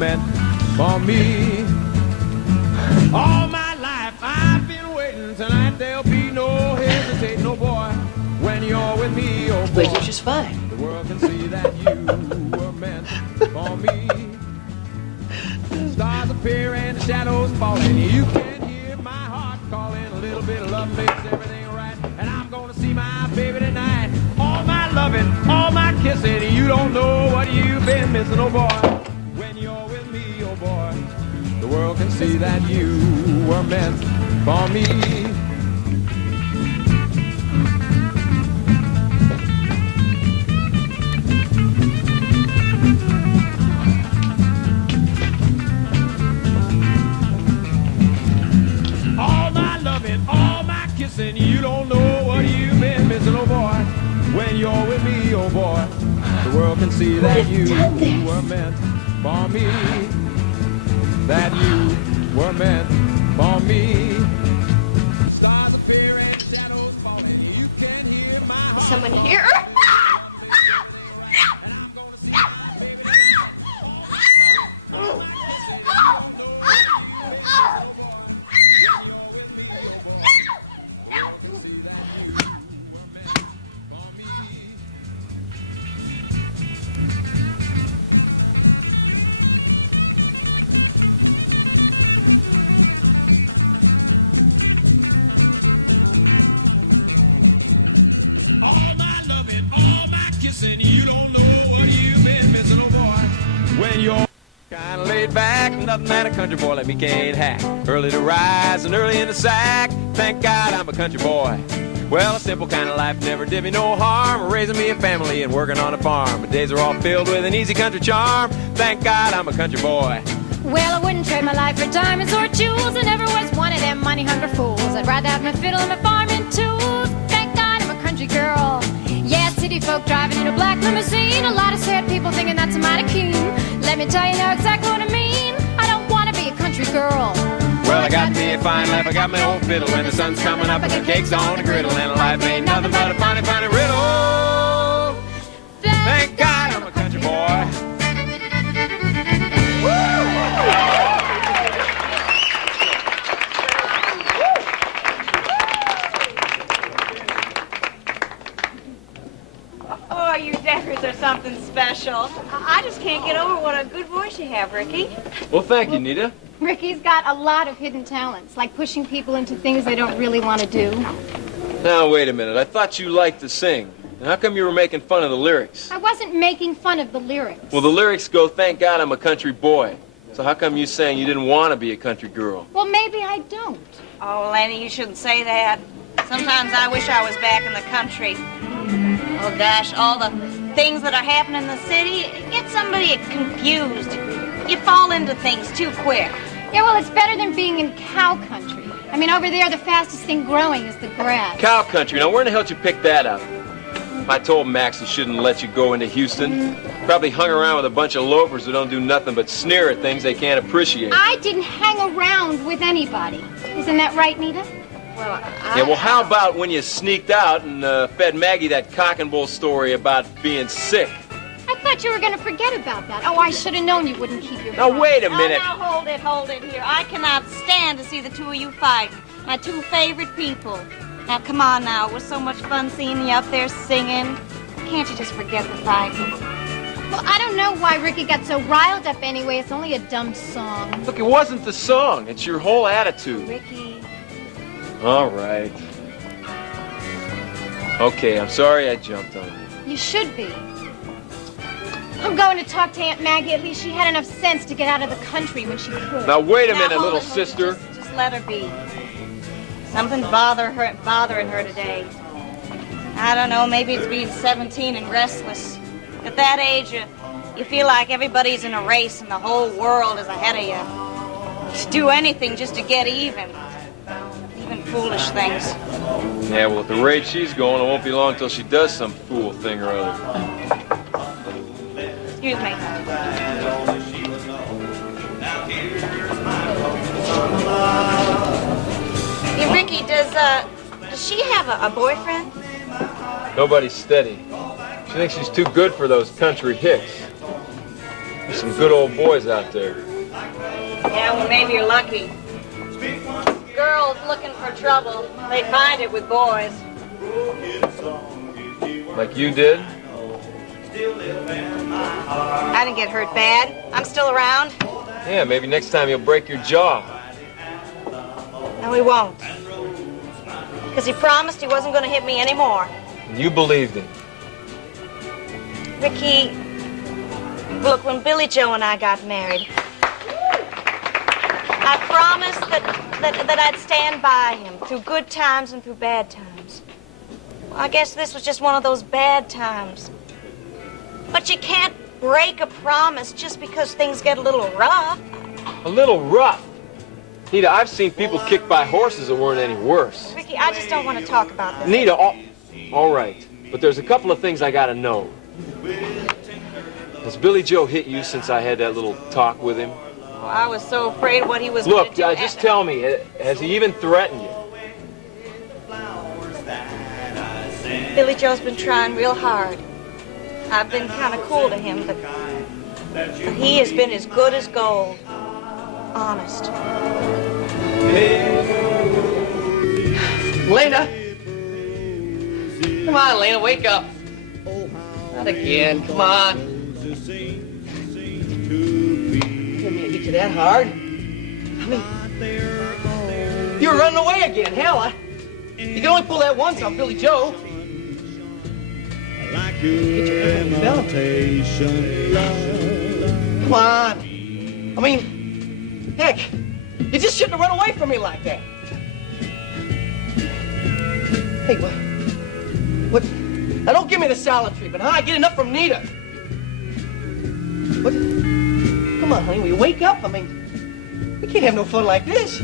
meant for me. All my life I've been waiting. Tonight there'll be no hesitating, no boy. When you're with me, oh boy. Played it just fine. The world can see that you were meant for me. Stars appear and the shadows falling. You can hear my heart calling. A little bit of love makes everything right. And I'm gonna see my baby tonight. All my loving, all my kissing. You don't know what you've been missing, oh boy. When you're with me, oh boy. The world can see that you were meant for me. You don't know what you've been missing, oh boy. When you're with me, oh boy, the world can see that you were meant for me. That you were meant for me. Stars appear and shadows falling. You can hear my heart. Is someone here? You don't know what you've been missing, oh boy. When you're kind of laid back, nothing that a country boy like me can't hack. Early to rise and early in the sack. Thank God I'm a country boy. Well, a simple kind of life never did me no harm. Raising me a family and working on a farm. My days are all filled with an easy country charm. Thank God I'm a country boy. Well, I wouldn't trade my life for diamonds or jewels. I never was one of them money-hungry fools. I'd rather have my fiddle and my farming tools. Thank God I'm a country girl. Yeah, city folk driving in a black limousine. A lot of sad people thinking that's a mighty keen. Let me tell you now exactly what I mean. I don't want to be a country girl. Well, I got me a fine life, I got my old fiddle. When the sun's coming up and the cake's on the griddle. And life ain't nothing but a funny, funny riddle. Thank God I'm a country boy. Oh, you deckers are something special. I just can't get over what a good voice you have, Ricky. Well, thank you, Nita. Ricky's got a lot of hidden talents, like pushing people into things they don't really want to do. Now, wait a minute. I thought you liked to sing. How come you were making fun of the lyrics? I wasn't making fun of the lyrics. Well, the lyrics go, thank God I'm a country boy. So how come you saying you didn't want to be a country girl? Well, maybe I don't. Oh, Lenny, you shouldn't say that. Sometimes I wish I was back in the country. Oh, gosh, all the things that are happening in the city, it gets somebody confused. You fall into things too quick. Yeah, well, it's better than being in cow country. I mean, over there, the fastest thing growing is the grass. Cow country. Now, where in the hell did you pick that up? I told Max he shouldn't let you go into Houston. Probably hung around with a bunch of loafers who don't do nothing but sneer at things they can't appreciate. I didn't hang around with anybody. Isn't that right, Nita? Well, Yeah, well, how about when you sneaked out and fed Maggie that cock and bull story about being sick? I thought you were going to forget about that. Oh, I should have known you wouldn't keep your Now, promise. wait a minute. Oh, now, hold it here. I cannot stand to see the two of you fight. My two favorite people. Now, come on now. It was so much fun seeing you up there singing. Can't you just forget the fighting? Well, I don't know why Ricky got so riled up anyway. It's only a dumb song. Look, it wasn't the song. It's your whole attitude. Ricky. All right. Okay, I'm sorry I jumped on you. You should be. I'm going to talk to Aunt Maggie. At least she had enough sense to get out of the country when she could. Now, wait a Now, minute, hold little it, hold it. sister. Just let her be. Something's bothering her today. I don't know, maybe it's being 17 and restless. At that age, you feel like everybody's in a race and the whole world is ahead of you. Just do anything just to get even. Even foolish things. Yeah, well, at the rate she's going, it won't be long till she does some fool thing or other. Excuse me. Hey, Ricky, does she have a boyfriend? Nobody's steady. She thinks she's too good for those country hicks. There's some good old boys out there. Yeah, well, maybe you're lucky. Girls looking for trouble, they find it with boys. Like you did? I didn't get hurt bad. I'm still around. Yeah, maybe next time you'll break your jaw. No, he won't. Because he promised he wasn't going to hit me anymore. And you believed him. Ricky, look, when Billy Joe and I got married, I promised that I'd stand by him through good times and through bad times. Well, I guess this was just one of those bad times. But you can't break a promise just because things get a little rough. A little rough? Nita, I've seen people kicked by horses that weren't any worse. Ricky, I just don't want to talk about this. Nita, all right. But there's a couple of things I gotta know. Has Billy Joe hit you since I had that little talk with him? Oh, I was so afraid what he was going Look, to do. just tell me, has he even threatened you? Billy Joe's been trying real hard. I've been kind of cool to him, but he has been as good as gold. Honest. Lena! Come on, Lena, wake up. Not again, come on. Didn't mean to hit you that hard. I mean, you were running away again. Hell, you can only pull that once on Billy Joe. Like your imitation love. Come on. I mean, heck, you just shouldn't have run away from me like that. Hey, what? Now don't give me the silent treatment, huh? I get enough from Nita. What? Come on, honey, will you wake up? I mean, we can't have no fun like this.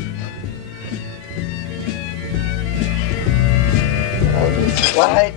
Oh, be quiet.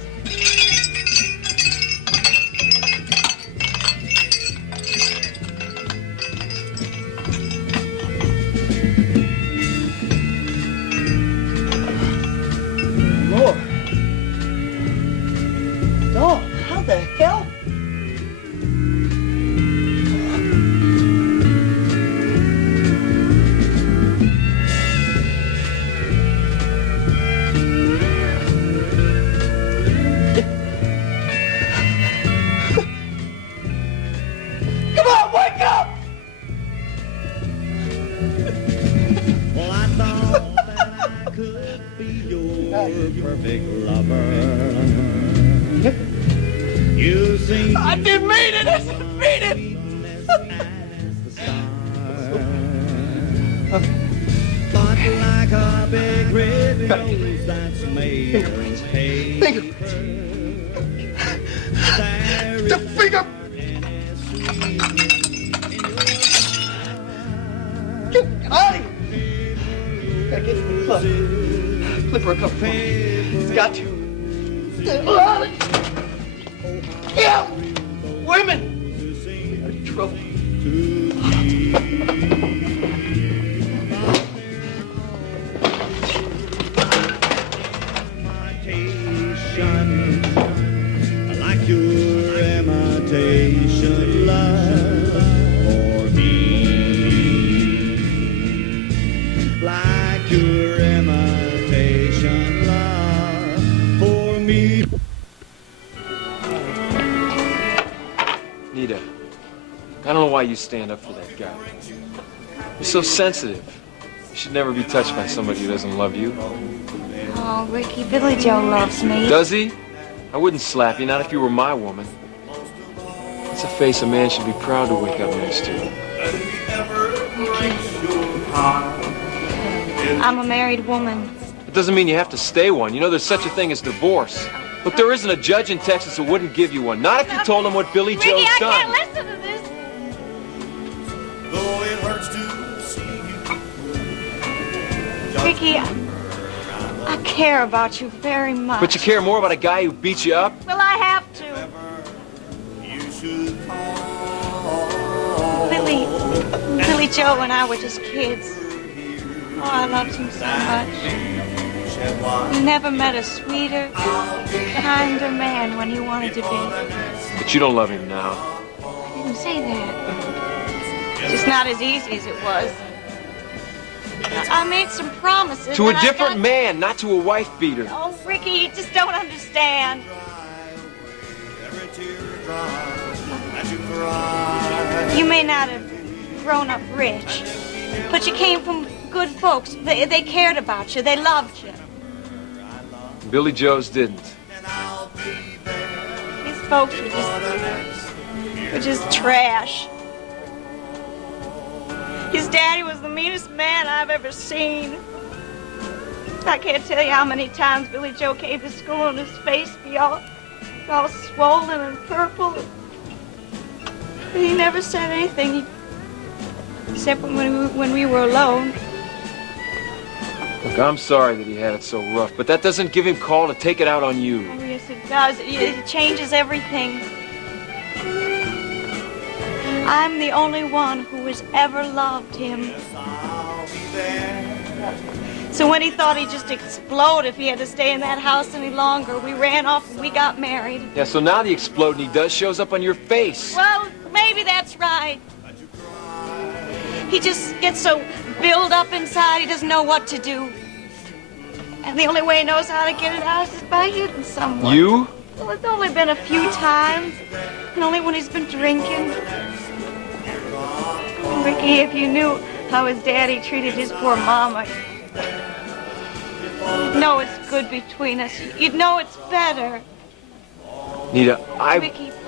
Perfect lover. You seem I didn't mean it! I didn't mean it! But like a big red rose that's made of hay. Fingerprints. The finger. Get out of here! Gotta get to the club. Flip her a couple. It's got to. Yeah! Women! Out of trouble. Like your imitation love for me. Like your imitation love for me. Nita, I don't know why you stand up for that guy. You're so sensitive. You should never be touched by somebody who doesn't love you. Oh, Ricky, Billy Joe loves me. Does he? I wouldn't slap you, not if you were my woman. It's a face a man should be proud to wake up next to. I'm a married woman. It doesn't mean you have to stay one. You know, there's such a thing as divorce. Look, there isn't a judge in Texas who wouldn't give you one. Not if you told him what Billy Joe's Ricky, I done. can't listen to this. Though it hurts to see you. Ricky, I care about you very much. But you care more about a guy who beat you up? Well, I have to. You should Billy Joe and I were just kids. Oh, I loved him so much. You never met a sweeter, kinder man when he wanted to be. But you don't love him now. I didn't shouldn't say that. It's just not as easy as it was. I made some promises. To a and I different got- man, not to a wife beater. Oh, Ricky, you just don't understand. Every teardrop that you cry. You may not have grown up rich, but you came from good folks. They cared about you. They loved you. Billy Joe's didn't. These folks were just trash. His daddy was the meanest man I've ever seen. I can't tell you how many times Billy Joe came to school and his face be all swollen and purple. But he never said anything except when we were alone. Look, I'm sorry that he had it so rough, but that doesn't give him call to take it out on you. Oh, yes, it does. It changes everything. I'm the only one who has ever loved him. So when he thought he'd just explode if he had to stay in that house any longer, we ran off and we got married. Yeah, so now the exploding he does shows up on your face. Well, maybe that's right. He just gets so built up inside he doesn't know what to do. And the only way he knows how to get it out is by hitting someone. You? Well, it's only been a few times, and only when he's been drinking. Ricky, if you knew how his daddy treated his poor mama, you'd know it's good between us. You'd know it's better. Nita, Ricky, I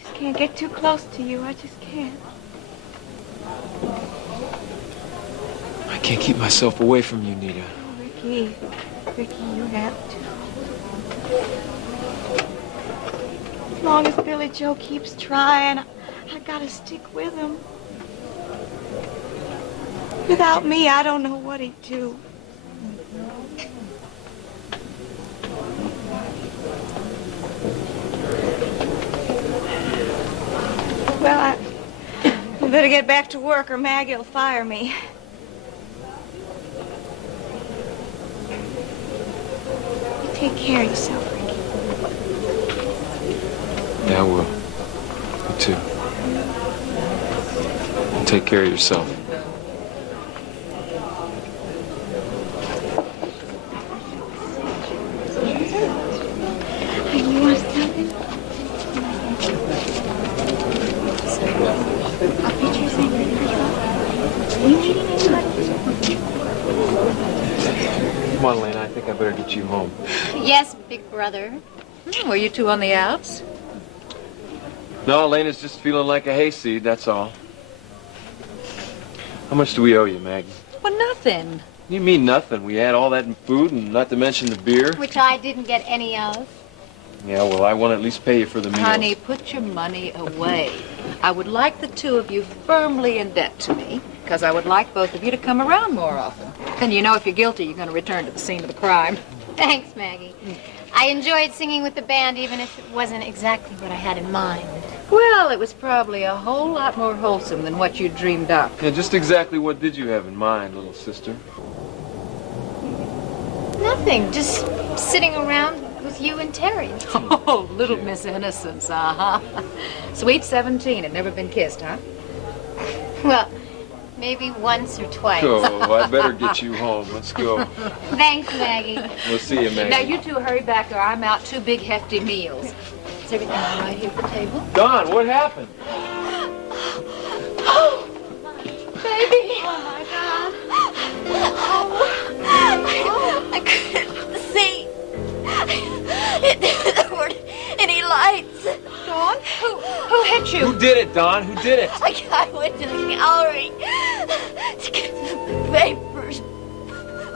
just can't get too close to you. I just can't. I can't keep myself away from you, Nita. Ricky, you have to. As long as Billy Joe keeps trying, I gotta stick with him. Without me, I don't know what he'd do. Well, I better get back to work or Maggie will fire me. Take care of yourself, Ricky. Yeah, I will. You too. And take care of yourself. You want something? I'll picture you saying, you meeting anybody? Come on, Lena, I think I better get you home. Yes, big brother. Were you two on the outs? No, Lena's just feeling like a hayseed, that's all. How much do we owe you, Maggie? Well, nothing. You mean nothing. We had all that in food, and not to mention the beer. Which I didn't get any of. Yeah, well, I want to at least pay you for the meals. Honey, put your money away. I would like the two of you firmly in debt to me, because I would like both of you to come around more often. And you know if you're guilty, you're going to return to the scene of the crime. Thanks, Maggie. I enjoyed singing with the band, even if it wasn't exactly what I had in mind. Well, it was probably a whole lot more wholesome than what you dreamed up. Yeah, just exactly what did you have in mind, little sister? Nothing, just sitting around with you and Terry. Oh, little Miss Innocence, uh-huh. Sweet 17 and never been kissed, huh? Well, maybe once or twice. Oh, I better get you home. Let's go. Thanks, Maggie. We'll see you, Maggie. Now, you two hurry back or I'm out 2 big hefty meals. Is everything all right here at the table? Don, what happened? Baby! Oh, my God. I couldn't see. There weren't any lights. Dawn? Who hit you? Who did it, Don? Who did it? I went to the gallery to get some papers,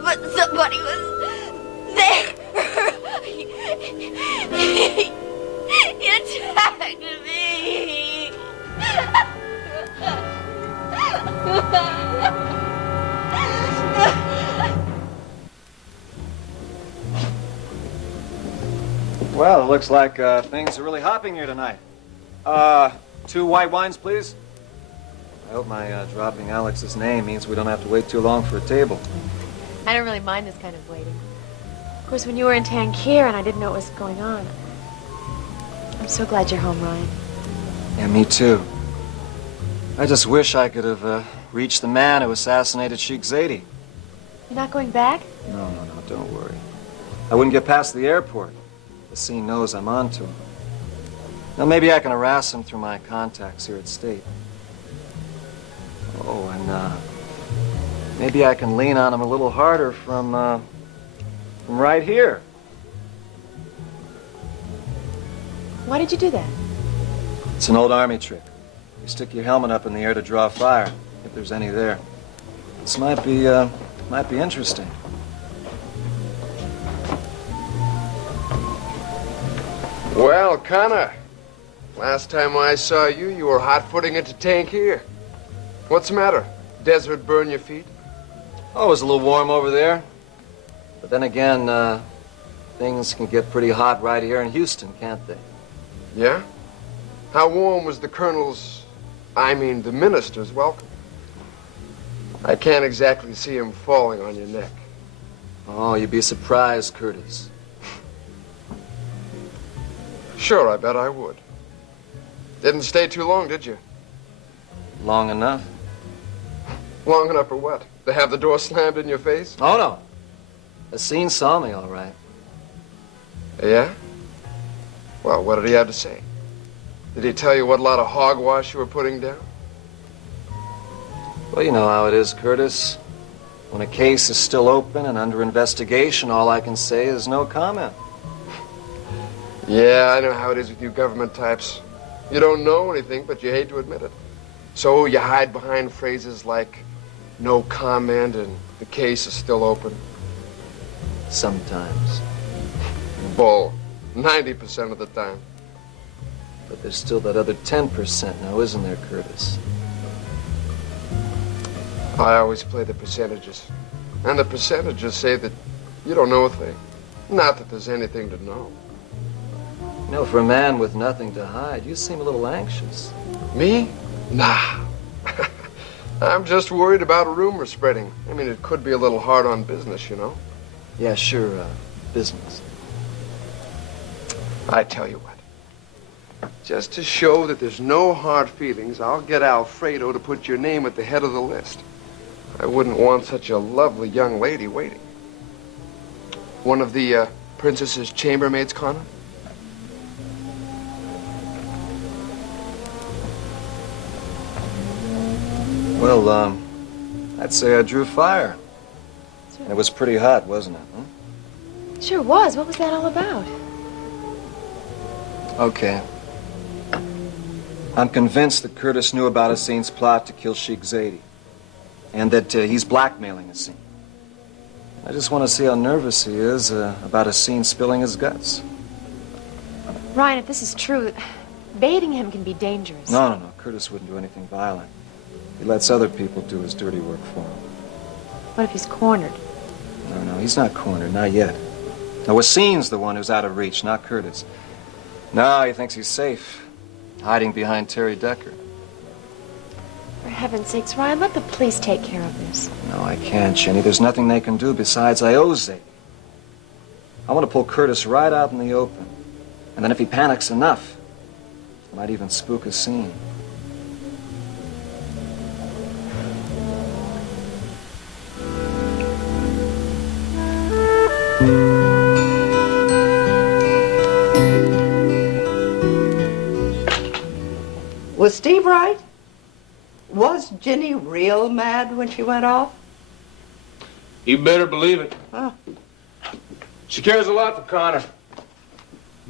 but somebody was there. He attacked me. Well, it looks like things are really hopping here tonight. 2 white wines, please. I hope my dropping Alex's name means we don't have to wait too long for a table. I don't really mind this kind of waiting. Of course, when you were in Tangier and I didn't know what was going on. I'm so glad you're home, Ryan. Yeah, me too. I just wish I could have reached the man who assassinated Sheikh Zaidi. You're not going back? No, don't worry. I wouldn't get past the airport. The scene knows I'm on to him. Now, maybe I can harass him through my contacts here at State. Oh, and maybe I can lean on him a little harder from right here. Why did you do that? It's an old Army trick. You stick your helmet up in the air to draw fire, if there's any there. This might be interesting. Well, Connor, last time I saw you, you were hot-footing it to Tangier. What's the matter? Desert burn your feet? Oh, it was a little warm over there. But then again, things can get pretty hot right here in Houston, can't they? Yeah? How warm was the the minister's welcome? I can't exactly see him falling on your neck. Oh, you'd be surprised, Curtis. Sure, I bet I would. Didn't stay too long, did you? Long enough. Long enough for what? To have the door slammed in your face? Oh, no. Hassine saw me, all right. Yeah? Well, what did he have to say? Did he tell you what lot of hogwash you were putting down? Well, you know how it is, Curtis. When a case is still open and under investigation, all I can say is no comment. Yeah, I know how it is with you government types. You don't know anything, but you hate to admit it. So you hide behind phrases like, no comment and the case is still open. Sometimes. Bull. 90% of the time. But there's still that other 10% now, isn't there, Curtis? I always play the percentages. And the percentages say that you don't know a thing. Not that there's anything to know. You know, for a man with nothing to hide, you seem a little anxious. Me? Nah. I'm just worried about a rumor spreading. I mean, it could be a little hard on business, you know? Yeah, sure, business. I tell you what. Just to show that there's no hard feelings, I'll get Alfredo to put your name at the head of the list. I wouldn't want such a lovely young lady waiting. One of the princess's chambermaids, Connor? Well, I'd say I drew fire. And it was pretty hot, wasn't it? Huh? Sure was. What was that all about? Okay. I'm convinced that Curtis knew about Hassine's plot to kill Sheikh Zaidi. And that he's blackmailing Hassine. I just want to see how nervous he is about Hassine spilling his guts. Ryan, if this is true, baiting him can be dangerous. No. Curtis wouldn't do anything violent. He lets other people do his dirty work for him. What if he's cornered? No, he's not cornered, not yet. Now, Hassine's the one who's out of reach, not Curtis. No, he thinks he's safe, hiding behind Terry Decker. For heaven's sakes, Ryan, let the police take care of this. No, I can't, Jenny. There's nothing they can do besides I owe Zaidi. I want to pull Curtis right out in the open. And then if he panics enough, I might even spook Hassine. Was Steve right? Was Jenny real mad when she went off? You better believe it. Huh. She cares a lot for Connor.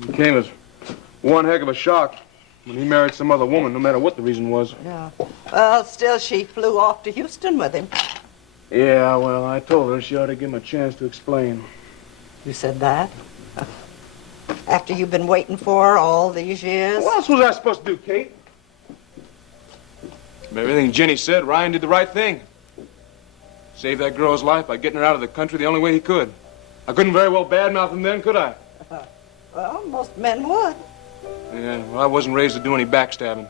It came as one heck of a shock when he married some other woman, no matter what the reason was. Yeah. Well, still, she flew off to Houston with him. Yeah, well, I told her she ought to give him a chance to explain. You said that? After you've been waiting for her all these years? What else was I supposed to do, Kate? From everything Jenny said, Ryan did the right thing. Saved that girl's life by getting her out of the country the only way he could. I couldn't very well badmouth him then, could I? Well, most men would. Yeah, well, I wasn't raised to do any backstabbing.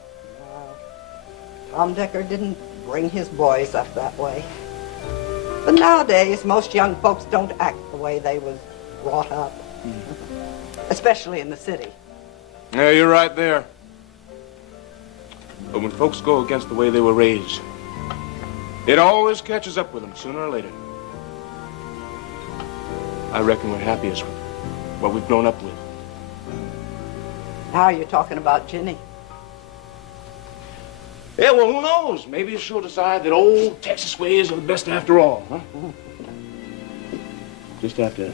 Tom Decker didn't bring his boys up that way. But nowadays, most young folks don't act the way they was brought up. Especially in the city. Yeah, you're right there. But when folks go against the way they were raised, it always catches up with them sooner or later. I reckon we're happiest with what we've grown up with. Now you're talking about Ginny. Yeah, well, who knows? Maybe she'll decide that old Texas ways are the best after all, huh? Just have to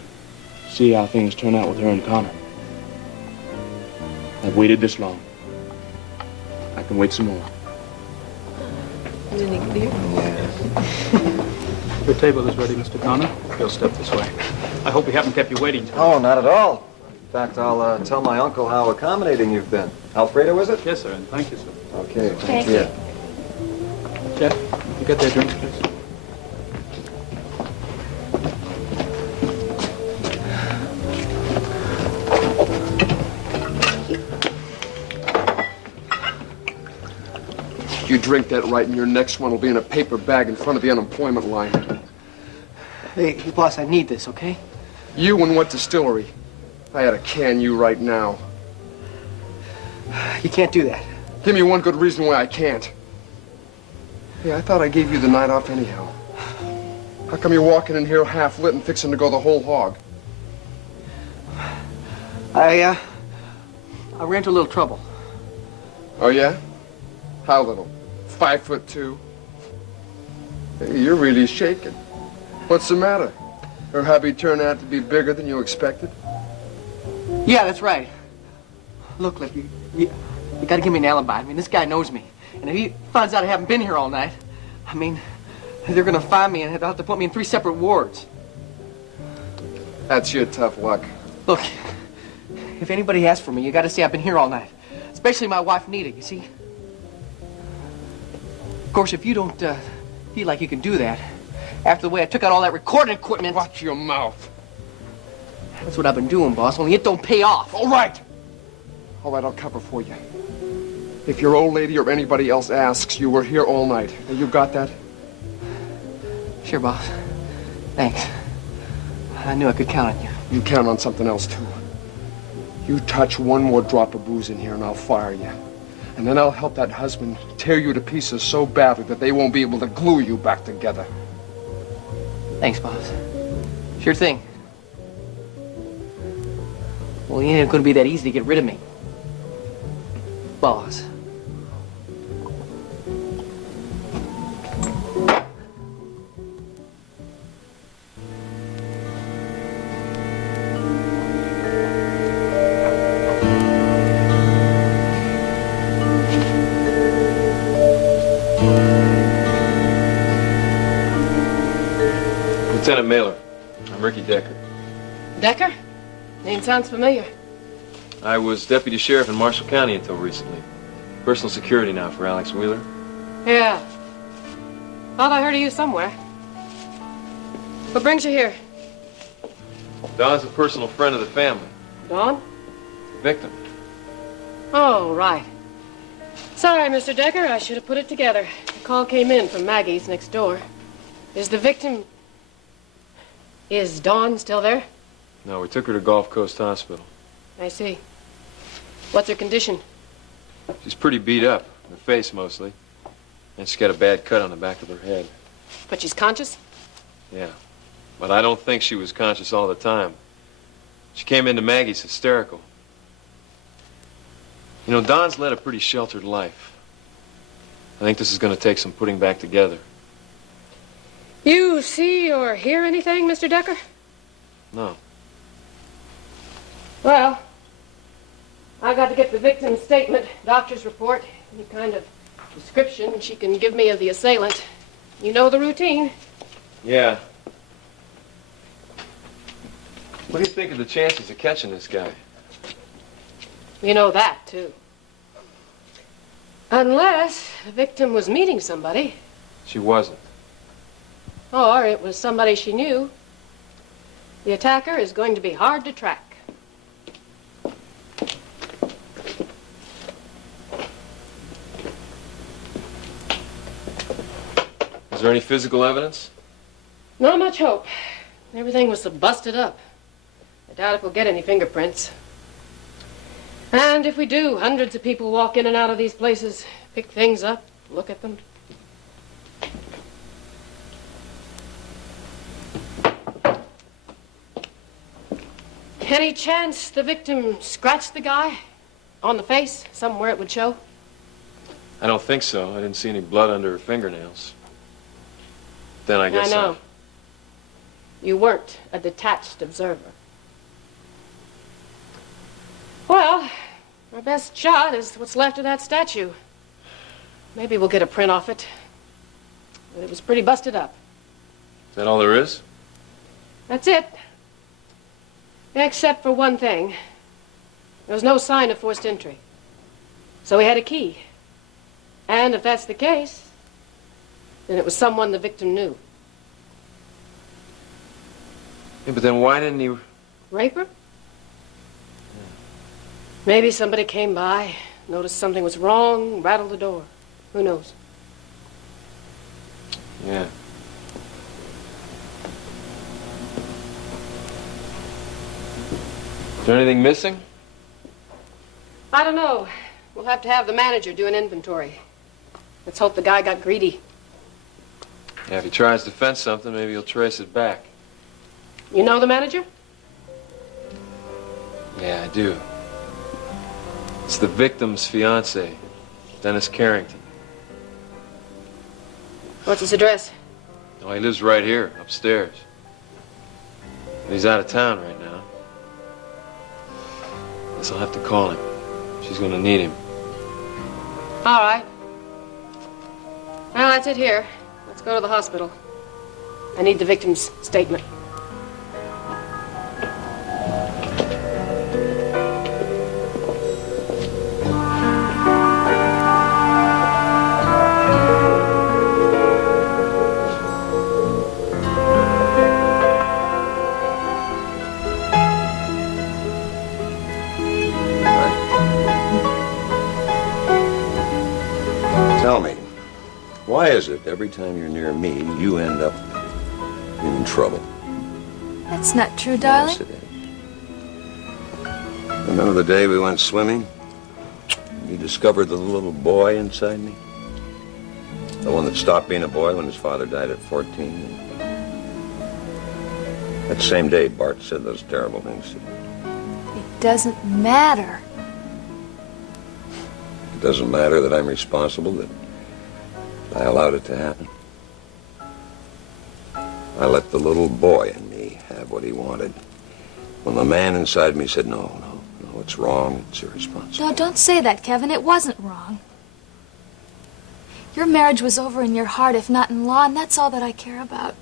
see how things turn out with her and Connor. I've waited this long. I can wait some more. Your table is ready, Mr. Connor. You'll step this way. I hope we haven't kept you waiting. Oh, not at all. In fact, I'll tell my uncle how accommodating you've been. Alfredo, is it? Yes, sir, and thank you, sir. Okay, thank you. Jeff, you get their drinks, please. You drink that right, and your next one will be in a paper bag in front of the unemployment line. Hey, boss, I need this, okay? You and what distillery? If I had a can you right now. You can't do that. Give me one good reason why I can't. Hey, I thought I gave you the night off anyhow. How come you're walking in here half lit and fixing to go the whole hog? I ran into a little trouble. Oh, yeah? How little? 5'2"? Hey, you're really shaking. What's the matter? Her hubby turned out to be bigger than you expected? Yeah, that's right. Look, Lip, you gotta give me an alibi. I mean, this guy knows me. And if he finds out I haven't been here all night, I mean, they're gonna find me and they'll have to put me in 3 separate wards. That's your tough luck. Look, if anybody asks for me, you gotta say I've been here all night. Especially my wife, Nita, you see? Of course, if you don't feel like you can do that, after the way I took out all that recording equipment... Watch your mouth. That's what I've been doing, boss, only it don't pay off. All right. All right, I'll cover for you. If your old lady or anybody else asks, you were here all night. Now, you got that? Sure, boss. Thanks. I knew I could count on you. You count on something else, too. You touch one more drop of booze in here and I'll fire you. And then I'll help that husband tear you to pieces so badly that they won't be able to glue you back together. Thanks, boss. Sure thing. Well, it ain't gonna be that easy to get rid of me. Boss. Lieutenant Mailer. I'm Ricky Decker. Decker? Name sounds familiar. I was deputy sheriff in Marshall County until recently. Personal security now for Alex Wheeler. Yeah. Thought I heard of you somewhere. What brings you here? Don's a personal friend of the family. Dawn? Victim. Oh, right. Sorry, Mr. Decker. I should have put it together. A call came in from Maggie's next door. Is the victim... Is Dawn still there? No, we took her to Gulf Coast Hospital. I see. What's her condition? She's pretty beat up, in the face mostly. And she's got a bad cut on the back of her head. But she's conscious? Yeah. But I don't think she was conscious all the time. She came into Maggie's hysterical. You know, Don's led a pretty sheltered life. I think this is going to take some putting back together. You see or hear anything, Mr. Decker? No. Well, I got to get the victim's statement, doctor's report, any kind of description she can give me of the assailant. You know the routine. Yeah. What do you think of the chances of catching this guy? You know that, too. Unless the victim was meeting somebody. She wasn't. Or it was somebody she knew. The attacker is going to be hard to track. Is there any physical evidence? Not much hope. Everything was so busted up. I doubt if we'll get any fingerprints. And if we do, hundreds of people walk in and out of these places, pick things up, look at them. Any chance the victim scratched the guy on the face, somewhere it would show? I don't think so. I didn't see any blood under her fingernails. Then I guess I know. You weren't a detached observer. Well, our best shot is what's left of that statue. Maybe we'll get a print off it. But it was pretty busted up. Is that all there is? That's it. Except for one thing. There was no sign of forced entry. So we had a key. And if that's the case, then it was someone the victim knew. Yeah, but then why didn't he... Rape her? Maybe somebody came by, noticed something was wrong, rattled the door. Who knows? Yeah. Is there anything missing? I don't know. We'll have to have the manager do an inventory. Let's hope the guy got greedy. Yeah, if he tries to fence something, maybe he'll trace it back. You know the manager? Yeah, I do. It's the victim's fiancé, Dennis Carrington. What's his address? Oh, he lives right here, upstairs. But he's out of town right now. Guess I'll have to call him. She's gonna need him. All right. Well, that's it here. Let's go to the hospital. I need the victim's statement. Tell me, why is it every time you're near me, you end up in trouble? That's not true, darling. Yes, it is. Remember the day we went swimming? You discovered the little boy inside me? The one that stopped being a boy when his father died at 14? That same day, Bart said those terrible things to me. It doesn't matter. It doesn't matter that I'm responsible, that I allowed it to happen. I let the little boy in me have what he wanted. When the man inside me said, no, it's wrong, it's irresponsible. No, don't say that, Kevin. It wasn't wrong. Your marriage was over in your heart, if not in law, and that's all that I care about.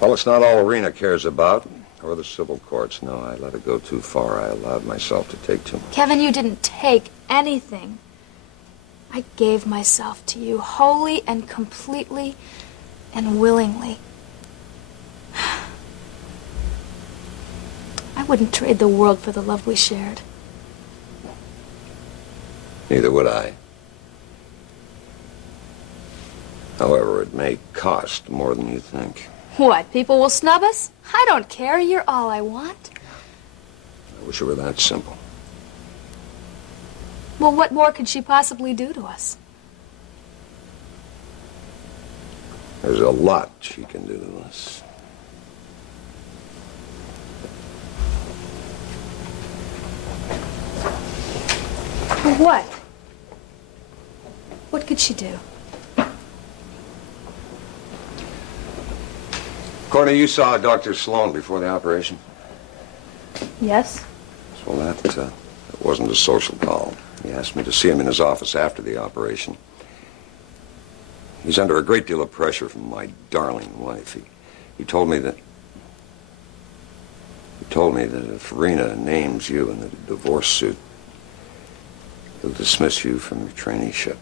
Well, it's not all Rena cares about, or the civil courts. No, I let it go too far. I allowed myself to take too much. Kevin, you didn't take anything. I gave myself to you wholly and completely and willingly. I wouldn't trade the world for the love we shared. Neither would I. However, it may cost more than you think. What, people will snub us? I don't care. You're all I want. I wish it were that simple. Well, what more could she possibly do to us? There's a lot she can do to us. What? What could she do? Courtney, you saw Dr. Sloan before the operation? Yes? Well, that wasn't a social call. He asked me to see him in his office after the operation. He's under a great deal of pressure from my darling wife. He told me that if Rena names you in the divorce suit, he'll dismiss you from your traineeship.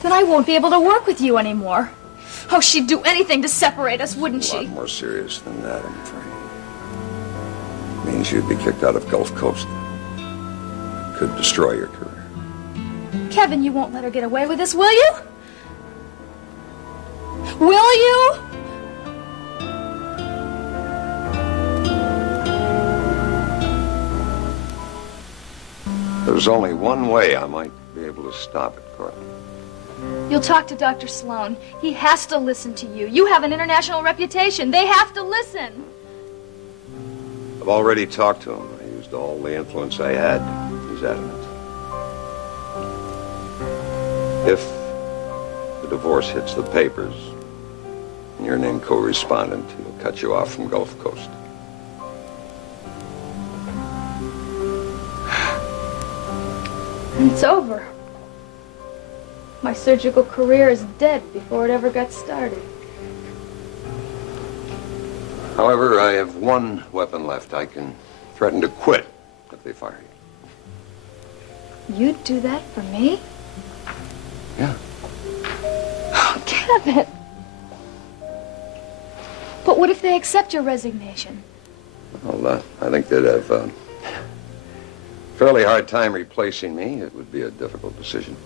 Then I won't be able to work with you anymore. Oh, she'd do anything to separate us, wouldn't A lot she? more serious than that, I'm afraid. It means you'd be kicked out of Gulf Coast. Could destroy your career. Kevin, you won't let her get away with this, will you? Will you? There's only one way I might be able to stop it, Courtney. You'll talk to Dr. Sloan. He has to listen to you. You have an international reputation. They have to listen. I've already talked to him. I used all the influence I had. He's adamant. If the divorce hits the papers and you're named co-respondent, he'll cut you off from Gulf Coast. It's over. My surgical career is dead before it ever got started. However, I have one weapon left. I can threaten to quit if they fire you. You'd do that for me? Yeah. Oh, damn it. But what if they accept your resignation? Well, I think they'd have a fairly hard time replacing me. It would be a difficult decision.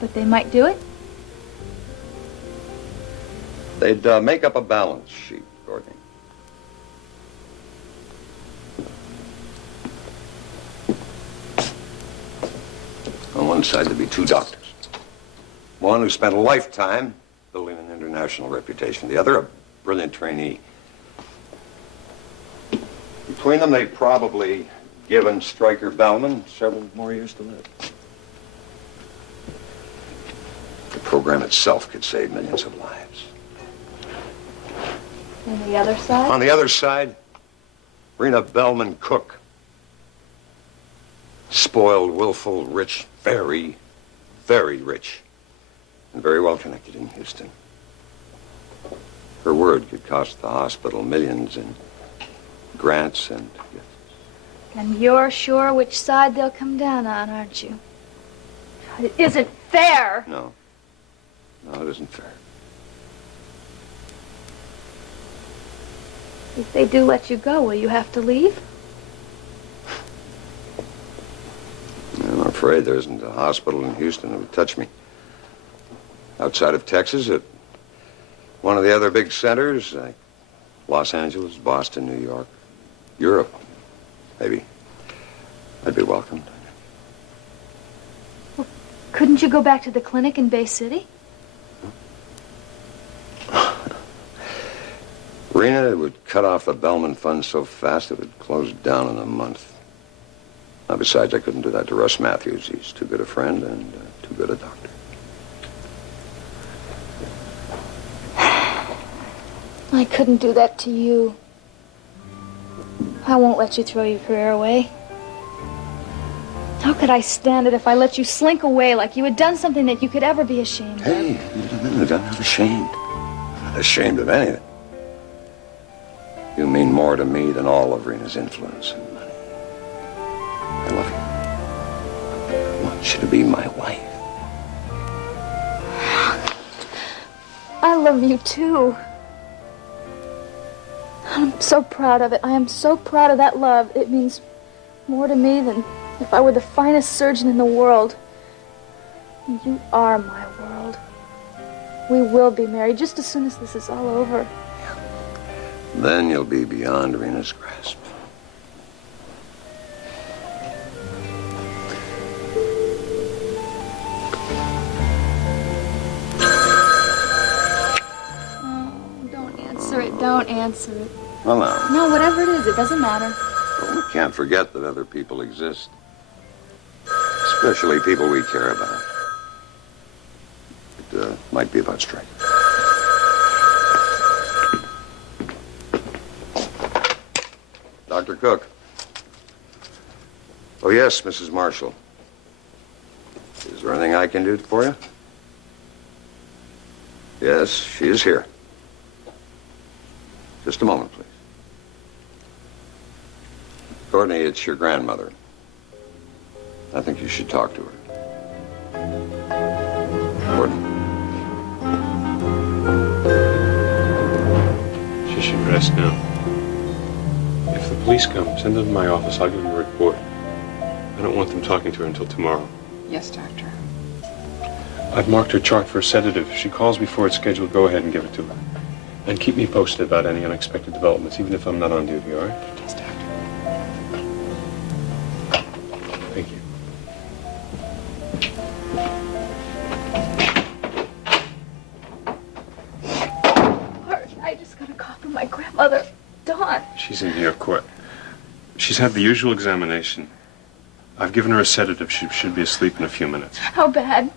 But they might do it? They'd make up a balance sheet, Courtney. On one side, there'd be two doctors. One who spent a lifetime building an international reputation. The other, a brilliant trainee. Between them, they've probably given Stryker Bellman several more years to live. The program itself could save millions of lives. And the other side? On the other side, Rena Bellman Cook. Spoiled, willful, rich, very, very rich. And very well connected in Houston. Her word could cost the hospital millions in grants and gifts. And you're sure which side they'll come down on, aren't you? It isn't fair. No. No, it isn't fair. If they do let you go, will you have to leave? I'm afraid there isn't a hospital in Houston that would touch me. Outside of Texas, at one of the other big centers, like Los Angeles, Boston, New York, Europe, maybe, I'd be welcomed. Well, couldn't you go back to the clinic in Bay City? Rena would cut off the Bellman Fund so fast it would close down in a month. Now, besides, I couldn't do that to Russ Matthews. He's too good a friend and too good a doctor. I couldn't do that to you. I won't let you throw your career away. How could I stand it if I let you slink away like you had done something that you could ever be ashamed of? Hey, I'm not ashamed. I'm not ashamed of anything. You mean more to me than all of Rena's influence and money. I love you. I want you to be my wife. I love you too. I'm so proud of it. I am so proud of that love. It means more to me than if I were the finest surgeon in the world. You are my world. We will be married just as soon as this is all over. Then you'll be beyond Rena's grasp. Don't answer it. Well, now. No, whatever it is, it doesn't matter. Well, we can't forget that other people exist. Especially people we care about. It might be about Stryker. Dr. Cook. Oh, yes, Mrs. Marshall. Is there anything I can do for you? Yes, she is here. Just a moment, please. Courtney, it's your grandmother. I think you should talk to her. Courtney. She should rest now. If the police come, send them to my office. I'll give them a report. I don't want them talking to her until tomorrow. Yes, Doctor. I've marked her chart for a sedative. If she calls before it's scheduled, go ahead and give it to her. And keep me posted about any unexpected developments, even if I'm not on duty, all right? Thank you. Art, I just got a call from my grandmother, Dawn. She's in here, Court. She's had the usual examination. I've given her a sedative. She should be asleep in a few minutes. How bad?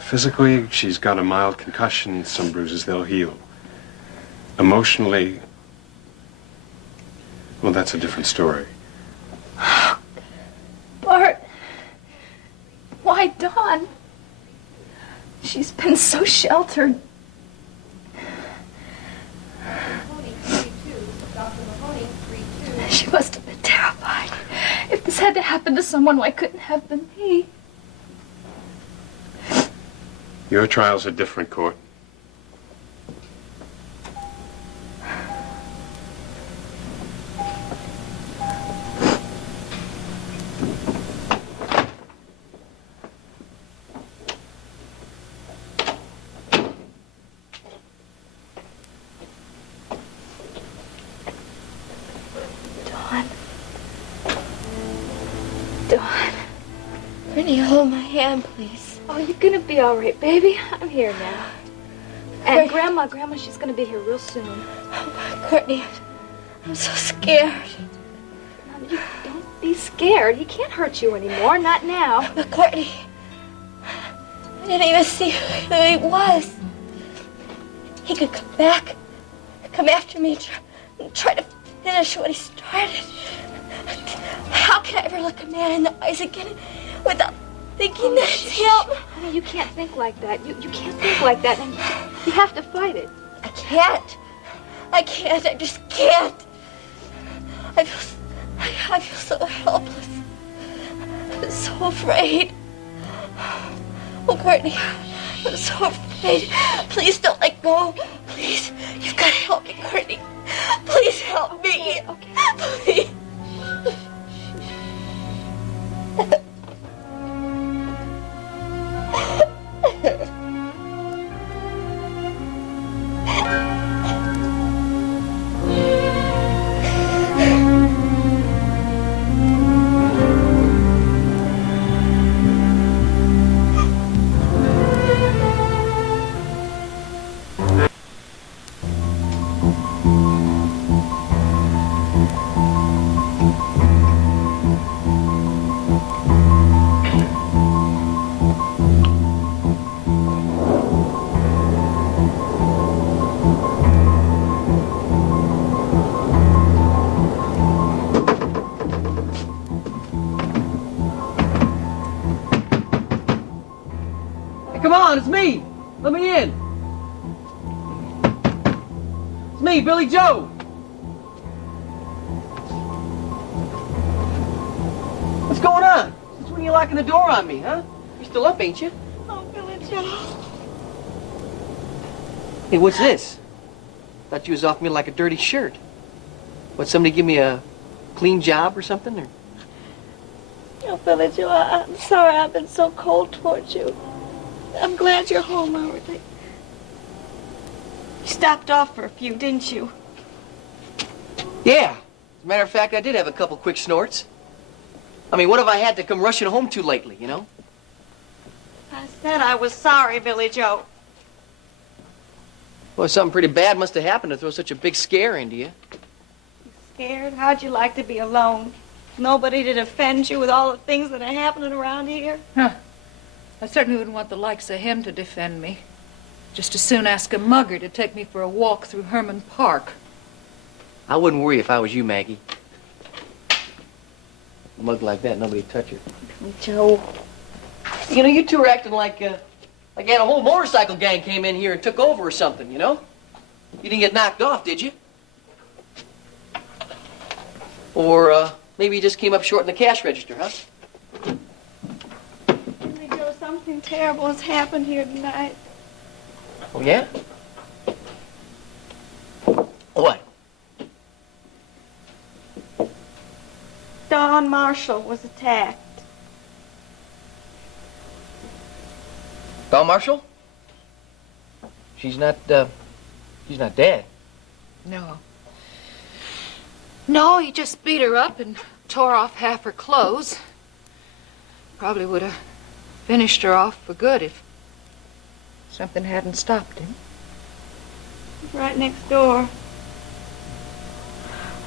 Physically, she's got a mild concussion, some bruises, they'll heal. Emotionally, well, that's a different story. Bart, why Dawn? She's been so sheltered. She must have been terrified. If this had to happen to someone, why couldn't it have been me? Your trials are different, Court. Dawn. Brittany, hold my hand, please. Oh, you're gonna be all right, baby. I'm here now. And Grandma, she's gonna be here real soon. Courtney, I'm so scared. Now, you don't be scared. He can't hurt you anymore, not now. But Courtney, I didn't even see who he was. He could come back, come after me, and try to finish what he started. How can I ever look a man in the eyes again without thinking that it's him? Honey, you can't think like that. You can't think like that. And you have to fight it. I can't. I just can't. I feel so helpless. I'm so afraid. Oh, Courtney, I'm so afraid. Please don't let go. Please, you've got to help me, Courtney. Please help me. Okay. Please. Come on, it's me. Let me in. It's me, Billy Joe. What's going on? Since when are you locking the door on me, huh? You're still up, ain't you? Oh, Billy Joe. Hey, what's this? Thought you was off me like a dirty shirt. What, somebody give me a clean job or something? Or... Oh, Billy Joe, I'm sorry I've been so cold towards you. I'm glad you're home, Howard. You stopped off for a few, didn't you? Yeah. As a matter of fact, I did have a couple quick snorts. I mean, what have I had to come rushing home to lately, you know? I said I was sorry, Billy Joe. Well, something pretty bad must have happened to throw such a big scare into you. Scared? How'd you like to be alone? Nobody to defend you with all the things that are happening around here? Huh. I certainly wouldn't want the likes of him to defend me. Just as soon ask a mugger to take me for a walk through Herman Park. I wouldn't worry if I was you, Maggie. A mug like that, nobody'd touch it. Joe. You know, you two are acting like you had a whole motorcycle gang came in here and took over or something, you know? You didn't get knocked off, did you? Or, maybe you just came up short in the cash register, huh? Billy Joe, something terrible has happened here tonight. Oh, yeah? What? Don Marshall was attacked. Dawn Marshall? She's not dead. No. No, he just beat her up and tore off half her clothes. Probably would have finished her off for good if something hadn't stopped him. Right next door.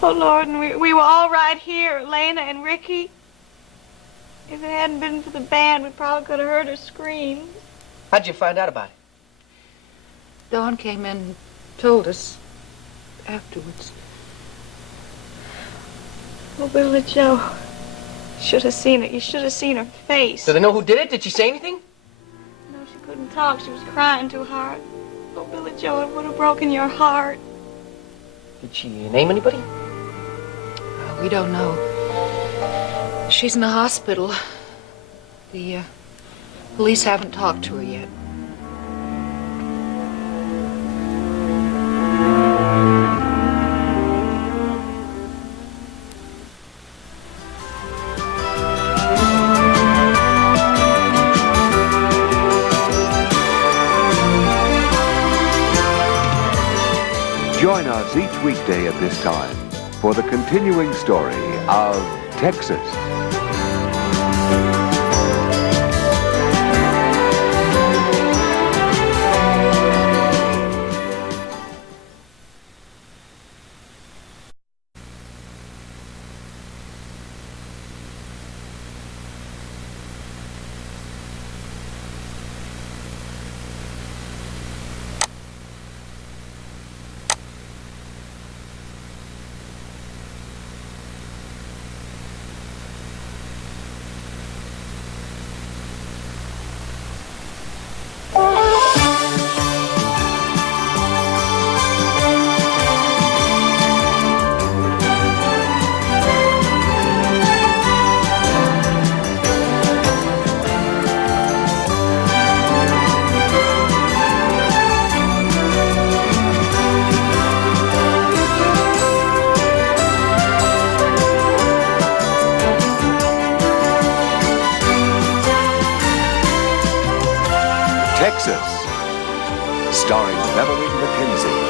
Oh, Lord, and we were all right here, Lena and Ricky. If it hadn't been for the band, we probably could have heard her scream. How'd you find out about it? Dawn came in and told us afterwards. Oh, Billy Joe. Should have seen it. You should have seen her face. Do they know who did it? Did she say anything? No, she couldn't talk. She was crying too hard. Oh, Billy Joe, it would have broken your heart. Did she name anybody? We don't know. She's in the hospital. The police haven't talked to her yet. Join us each weekday at this time for the continuing story of Texas. Texas, starring Beverly McKenzie.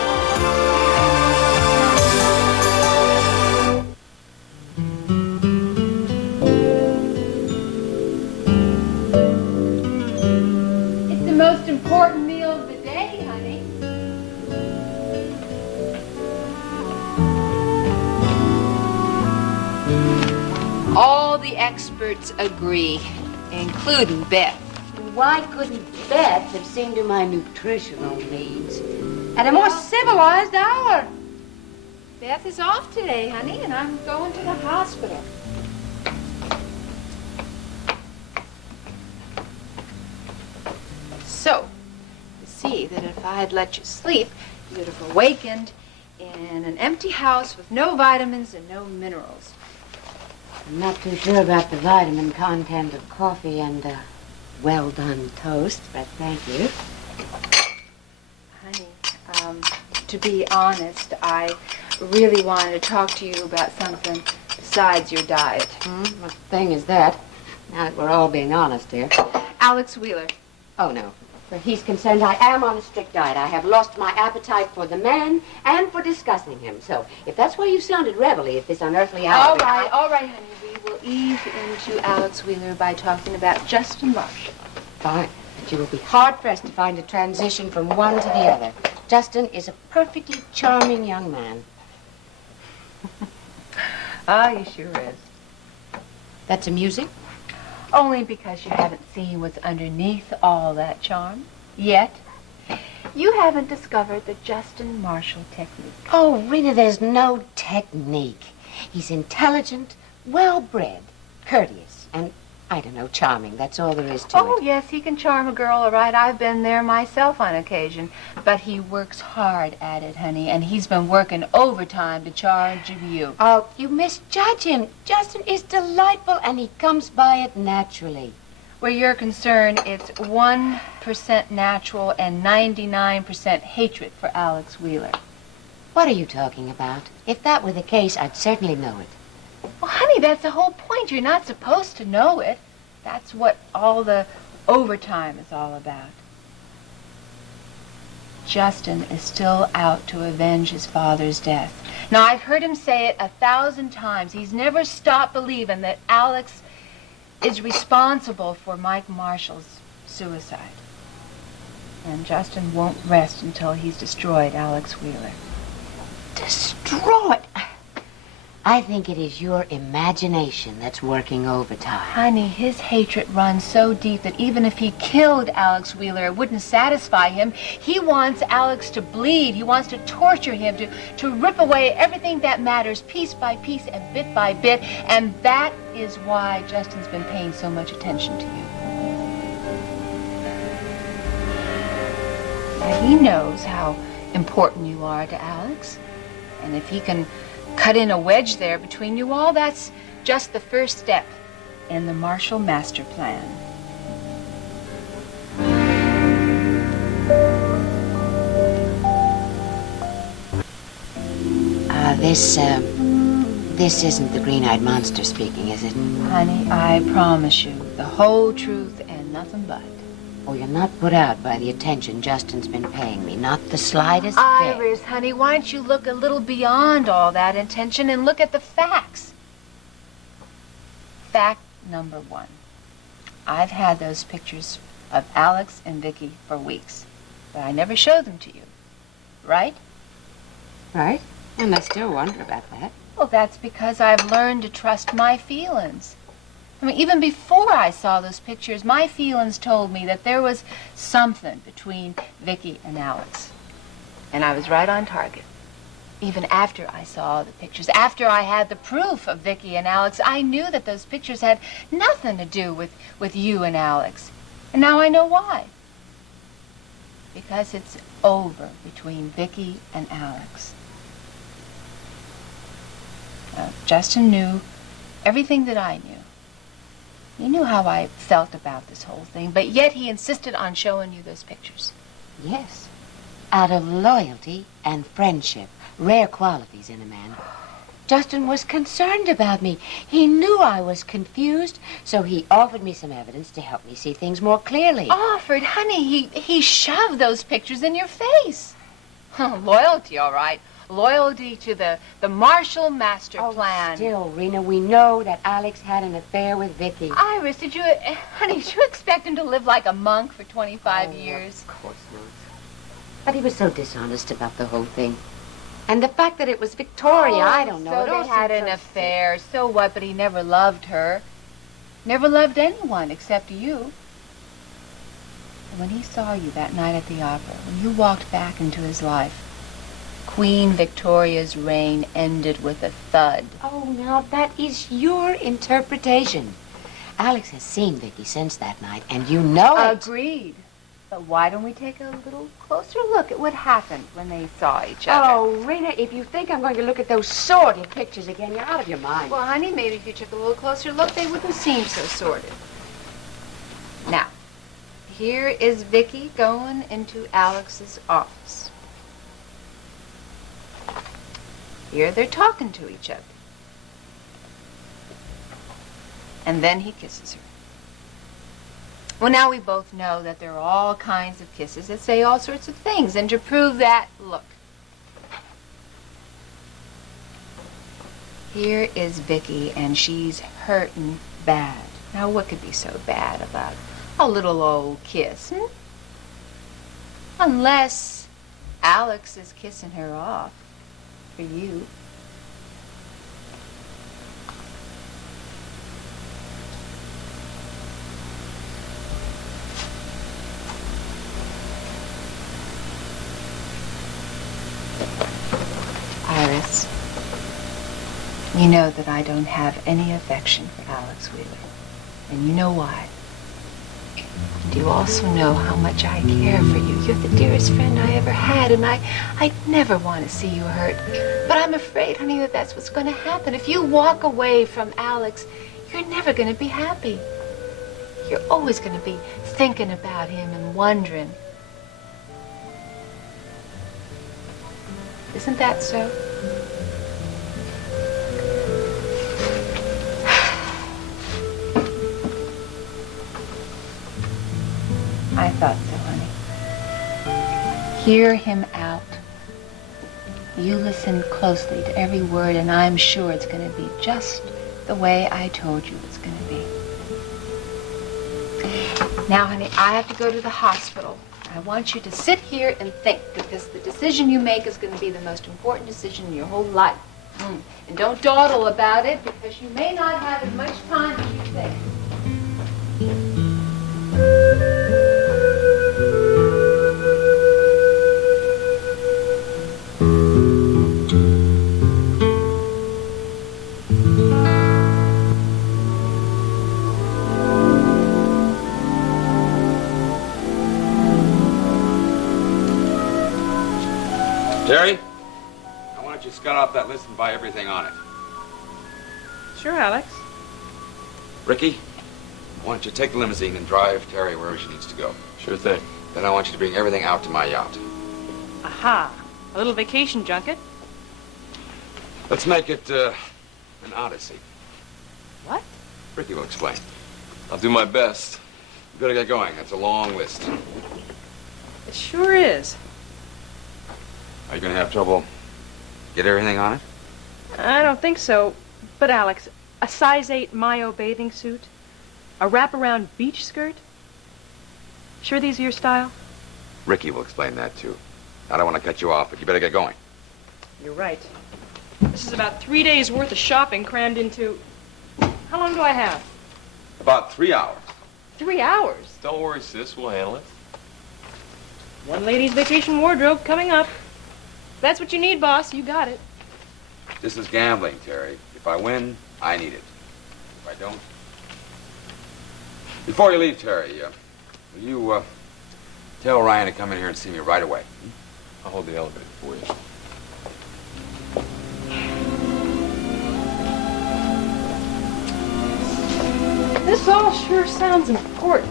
It's the most important meal of the day, honey. All the experts agree, including Beth. Why couldn't Beth have seen to my nutritional needs at a more civilized hour? Beth is off today, honey, and I'm going to the hospital. So, you see that if I had let you sleep, you would have awakened in an empty house with no vitamins and no minerals. I'm not too sure about the vitamin content of coffee and well-done toast, but thank you. Honey, to be honest, I really wanted to talk to you about something besides your diet. What thing is that? Now that we're all being honest here. Alex Wheeler. Oh, no. Where he's concerned, I am on a strict diet. I have lost my appetite for the man and for discussing him. So, if that's why you sounded reveille at this unearthly hour... All right, honey. We will ease into Alex Wheeler by talking about Justin Marshall. Fine. But you will be hard-pressed to find a transition from one to the other. Justin is a perfectly charming young man. He sure is. That's amusing? Only because you haven't seen what's underneath all that charm yet. You haven't discovered the Justin Marshall technique. Oh, Rita, there's no technique. He's intelligent, well-bred, courteous, and, I don't know, charming. That's all there is to it. Oh, yes, he can charm a girl, all right. I've been there myself on occasion. But he works hard at it, honey, and he's been working overtime to charge of you. Oh, you misjudge him. Justin is delightful, and he comes by it naturally. Where you're concerned, it's 1% natural and 99% hatred for Alex Wheeler. What are you talking about? If that were the case, I'd certainly know it. Well, honey, that's the whole point. You're not supposed to know it. That's what all the overtime is all about. Justin is still out to avenge his father's death. Now, I've heard him say it 1,000 times. He's never stopped believing that Alex is responsible for Mike Marshall's suicide. And Justin won't rest until he's destroyed Alex Wheeler. Destroyed? I think it is your imagination that's working overtime. Honey, his hatred runs so deep that even if he killed Alex Wheeler, it wouldn't satisfy him. He wants Alex to bleed. He wants to torture him, to rip away everything that matters piece by piece and bit by bit. And that is why Justin's been paying so much attention to you. Now, he knows how important you are to Alex. And if he can cut in a wedge there between you all, that's just the first step in the Marshall Master Plan. This isn't the green-eyed monster speaking, is it? Honey, I promise you, the whole truth and nothing but. Oh, you're not put out by the attention Justin's been paying me. Not the slightest bit. Iris, honey, why don't you look a little beyond all that intention and look at the facts? Fact number 1. I've had those pictures of Alex and Vicky for weeks, but I never showed them to you. Right? Right. And I still wonder about that. Well, that's because I've learned to trust my feelings. I mean, even before I saw those pictures, my feelings told me that there was something between Vicky and Alex. And I was right on target. Even after I saw the pictures, after I had the proof of Vicky and Alex, I knew that those pictures had nothing to do with you and Alex. And now I know why. Because it's over between Vicky and Alex. Justin knew everything that I knew. He knew how I felt about this whole thing, but yet he insisted on showing you those pictures. Yes. Out of loyalty and friendship, rare qualities in a man. Justin was concerned about me. He knew I was confused, so he offered me some evidence to help me see things more clearly. Offered? Honey, he shoved those pictures in your face. Loyalty, all right. Loyalty to the Marshall Master Plan. Still, Rena, we know that Alex had an affair with Vicky. Iris, did you expect him to live like a monk for 25 years? Of course not. But he was so dishonest about the whole thing. And the fact that it was Victoria, I don't know. So It all they had seemed an so affair. So what? But he never loved her. Never loved anyone except you. And when he saw you that night at the opera, when you walked back into his life, Queen Victoria's reign ended with a thud. Oh, now that is your interpretation. Alex has seen Vicky since that night, and you know it. Agreed. But why don't we take a little closer look at what happened when they saw each other? Oh, Rena, if you think I'm going to look at those sordid pictures again, you're out of your mind. Well, honey, maybe if you took a little closer look, they wouldn't seem so sordid. Now, here is Vicky going into Alex's office. Here they're talking to each other. And then he kisses her. Well, now we both know that there are all kinds of kisses that say all sorts of things. And to prove that, look. Here is Vicky, and she's hurting bad. Now, what could be so bad about a little old kiss, Unless Alex is kissing her off for you. Iris, you know that I don't have any affection for Alex Wheeler, and you know why. And you also know how much I care for you. You're the dearest friend I ever had, and I'd never want to see you hurt. But I'm afraid, honey, that that's what's going to happen. If you walk away from Alex, you're never going to be happy. You're always going to be thinking about him and wondering. Isn't that so? I thought so, honey. Hear him out. You listen closely to every word, and I'm sure it's going to be just the way I told you it's going to be. Now, honey, I have to go to the hospital. I want you to sit here and think, because the decision you make is going to be the most important decision in your whole life. And don't dawdle about it, because you may not have as much time as you think. Terry, I want you to scout out that list and buy everything on it. Sure, Alex. Ricky, I want you to take the limousine and drive Terry wherever she needs to go. Sure thing. Then I want you to bring everything out to my yacht. Aha. A little vacation junket. Let's make it an odyssey. What? Ricky will explain. I'll do my best. You better get going. That's a long list. It sure is. Are you going to have trouble get everything on it? I don't think so. But, Alex, a size 8 Mayo bathing suit? A wraparound beach skirt? Sure these are your style? Ricky will explain that, too. I don't want to cut you off, but you better get going. You're right. This is about 3 days' worth of shopping crammed into... How long do I have? About 3 hours. 3 hours? Don't worry, sis. We'll handle it. One lady's vacation wardrobe coming up. If that's what you need, boss, you got it. This is gambling, Terry. If I win, I need it. If I don't... Before you leave, Terry, will you tell Ryan to come in here and see me right away? I'll hold the elevator for you. This all sure sounds important.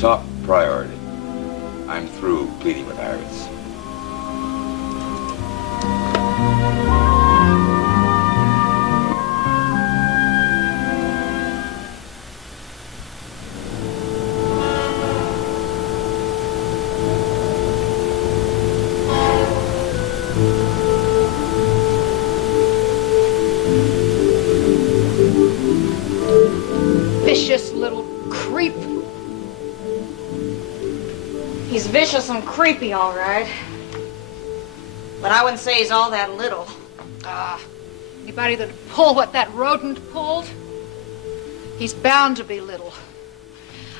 Top priority. I'm through pleading with Iris. Vicious little creep. He's vicious and creepy, all right. But I wouldn't say he's all that little. Anybody that'd pull what that rodent pulled, he's bound to be little.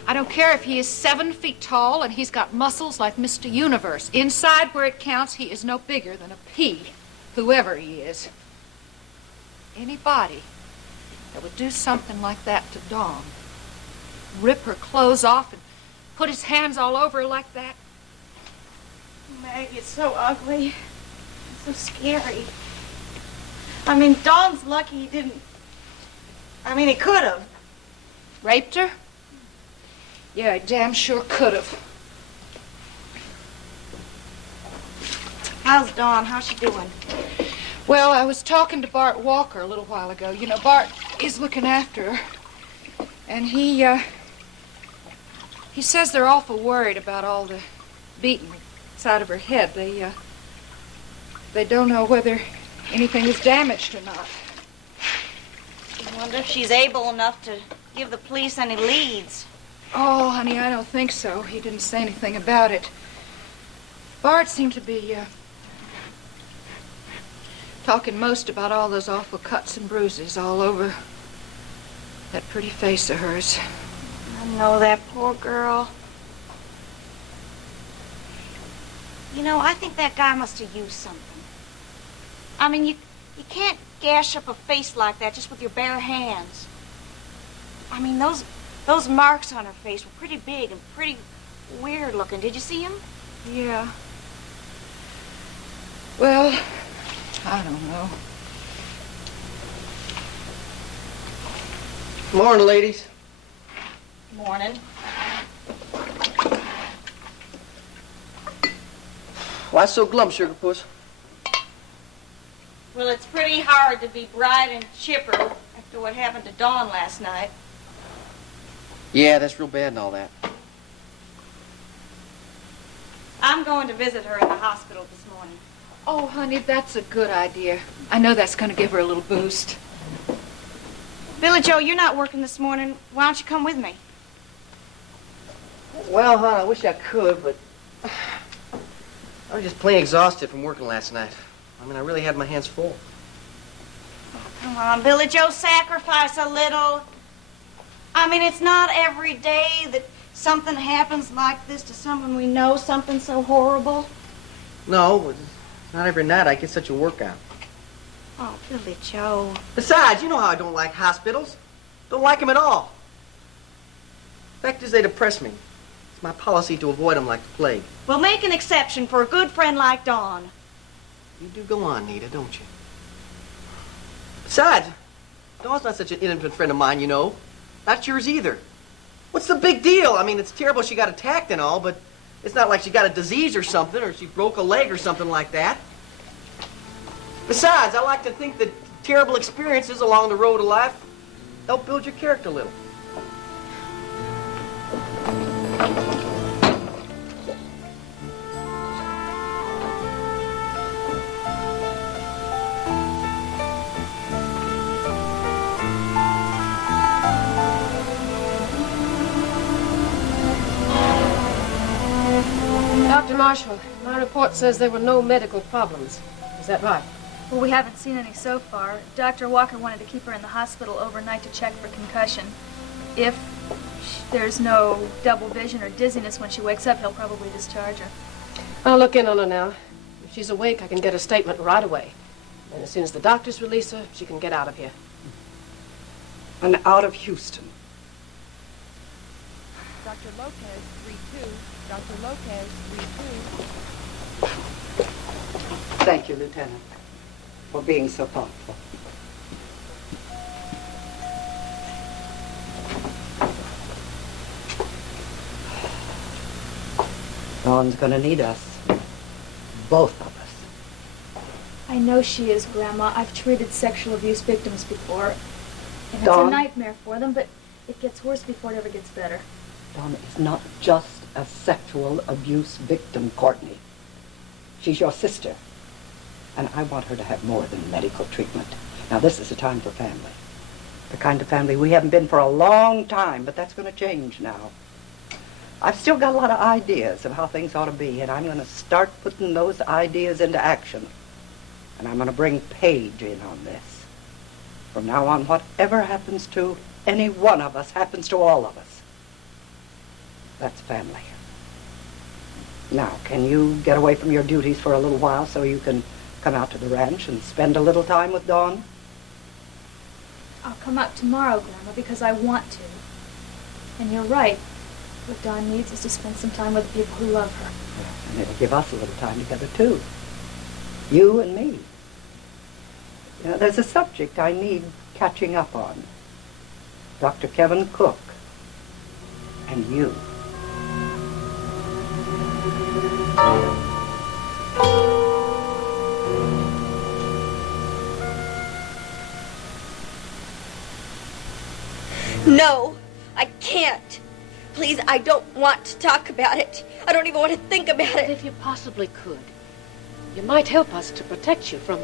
I don't care if he is 7 feet tall and he's got muscles like Mr. Universe. Inside where it counts, he is no bigger than a pea, whoever he is. Anybody that would do something like that to Dawn, rip her clothes off and put his hands all over her like that. Maggie, it's so ugly. It's so scary. I mean, Dawn's lucky he didn't... I mean, he could have. Raped her? Yeah, he damn sure could have. How's Dawn? How's she doing? Well, I was talking to Bart Walker a little while ago. You know, Bart is looking after her. And he says they're awful worried about all the beating inside of her head. They don't know whether anything is damaged or not. I wonder if she's able enough to give the police any leads. Oh, honey, I don't think so. He didn't say anything about it. Bart seemed to be talking most about all those awful cuts and bruises all over that pretty face of hers. I know that poor girl. You know, I think that guy must have used something. I mean, you can't gash up a face like that just with your bare hands. I mean, those marks on her face were pretty big and pretty weird looking. Did you see them? Yeah. Well, I don't know. Morning, ladies. Morning. Why so glum, Sugar Puss? Well, it's pretty hard to be bright and chipper after what happened to Dawn last night. Yeah, that's real bad and all that. I'm going to visit her in the hospital this morning. Oh, honey, that's a good idea. I know that's going to give her a little boost. Billy Joe, you're not working this morning. Why don't you come with me? Well, hon, I wish I could, but I was just plain exhausted from working last night. I mean, I really had my hands full. Come on, Billy Joe, sacrifice a little. I mean, it's not every day that something happens like this to someone we know, something so horrible. No, but not every night I get such a workout. Oh, Billy Joe. Besides, you know how I don't like hospitals. Don't like them at all. Fact is, they depress me. It's my policy to avoid them like the plague. Well, make an exception for a good friend like Dawn. You do go on, Nita, don't you? Besides, Dawn's not such an intimate friend of mine, you know. Not yours either. What's the big deal? I mean, it's terrible she got attacked and all, but it's not like she got a disease or something, or she broke a leg or something like that. Besides, I like to think that terrible experiences along the road of life help build your character a little. Dr. Marshall, my report says there were no medical problems. Is that right? Well, we haven't seen any so far. Dr. Walker wanted to keep her in the hospital overnight to check for concussion. If there's no double vision or dizziness when she wakes up, he'll probably discharge her. I'll look in on her now. If she's awake, I can get a statement right away. And as soon as the doctors release her, she can get out of here. And out of Houston. Dr. Lopez, 3-2. Dr. Lopez, 3-2. Thank you, Lieutenant, for being so thoughtful. Dawn's gonna need us. Both of us. I know she is, Grandma. I've treated sexual abuse victims before. And it's a Dawn? nightmare for them, but it gets worse before it ever gets better. Dawn is not just a sexual abuse victim, Courtney. She's your sister. And I want her to have more than medical treatment. Now, this is a time for family. The kind of family we haven't been for a long time, but that's going to change now. I've still got a lot of ideas of how things ought to be, and I'm going to start putting those ideas into action. And I'm going to bring Paige in on this. From now on, whatever happens to any one of us happens to all of us. That's family. Now, can you get away from your duties for a little while so you can come out to the ranch and spend a little time with Dawn? I'll come out tomorrow, Grandma, because I want to. And you're right. What Dawn needs is to spend some time with the people who love her. And it'll give us a little time together, too. You and me. You know, there's a subject I need catching up on. Dr. Kevin Cook. And you. No, I can't. Please, I don't want to talk about it. I don't even want to think about it. If you possibly could, you might help us to protect you from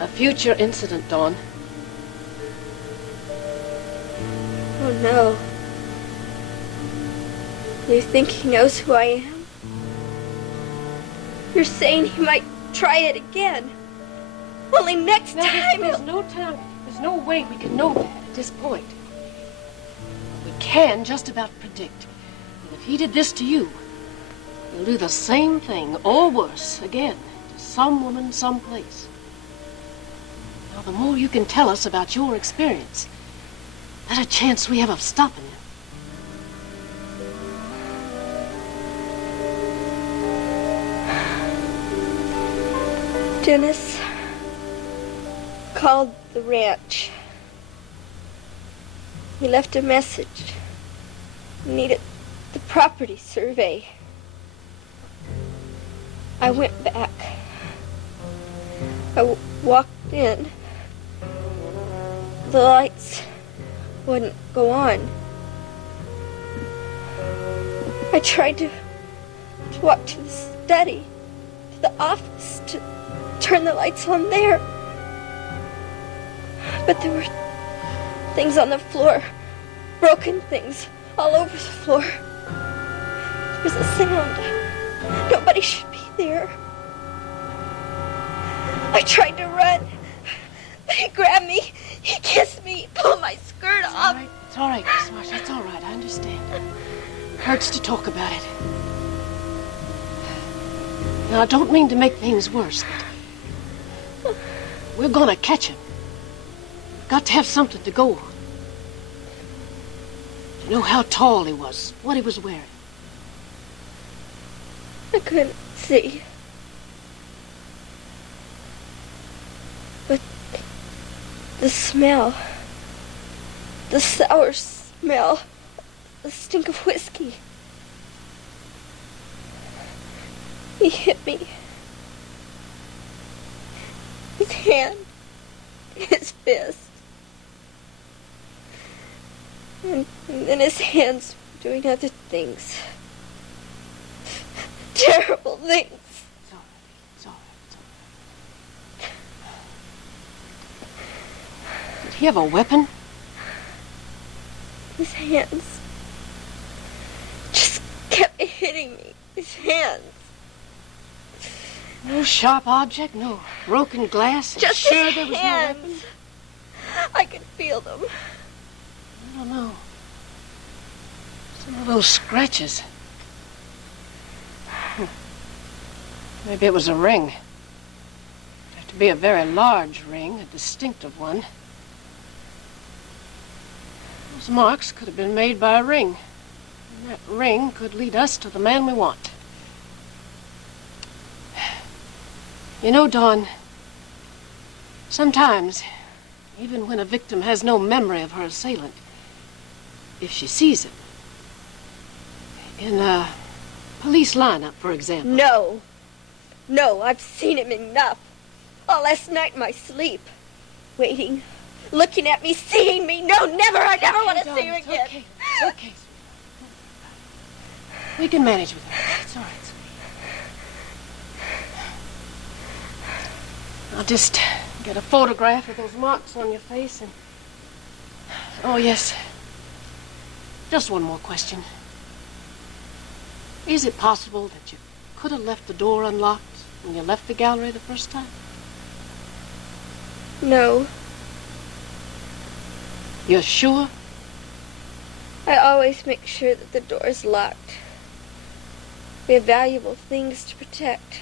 a future incident, Dawn. Oh, no. You think he knows who I am? You're saying he might try it again. Only next time There's no time. There's no way we can know that at this point. We can just about predict that if he did this to you, he'll do the same thing, or worse, again, to some woman, someplace. Now, the more you can tell us about your experience, the better chance we have of stopping him. Dennis called the ranch. He left a message. He needed the property survey. I went back. I walked in. The lights wouldn't go on. I tried to to walk to the study, to the office, to turn the lights on there. But there were things on the floor, broken things all over the floor. There was a sound. Nobody should be there. I tried to run, but he grabbed me, he kissed me, pulled my skirt off. It's all right, Miss Marshall. It's all right. I understand. Hurts to talk about it. Now, I don't mean to make things worse, but we're gonna catch him. We've got to have something to go on. You know how tall he was, what he was wearing. I couldn't see. But the smell, the sour smell, the stink of whiskey. He hit me. His hand, his fist. And then his hands were doing other things. Terrible things. It's all right. Did he have a weapon? His hands just kept hitting me. His hands. No sharp object, no broken glass. Just sure his there was hands. no weapon? I could feel them. I don't know. Some of those scratches. Maybe it was a ring. It'd have to be a very large ring, a distinctive one. Those marks could have been made by a ring. And that ring could lead us to the man we want. You know, Dawn, sometimes, even when a victim has no memory of her assailant, if she sees him, in a police lineup, for example. No. No, I've seen him enough. All last night in my sleep. Waiting, looking at me, seeing me. No, never. I never want to see him again. Okay. Okay. We can manage with her. It's all right. I'll just get a photograph of those marks on your face and... Oh, yes. Just one more question. Is it possible that you could have left the door unlocked when you left the gallery the first time? No. You're sure? I always make sure that the door's locked. We have valuable things to protect.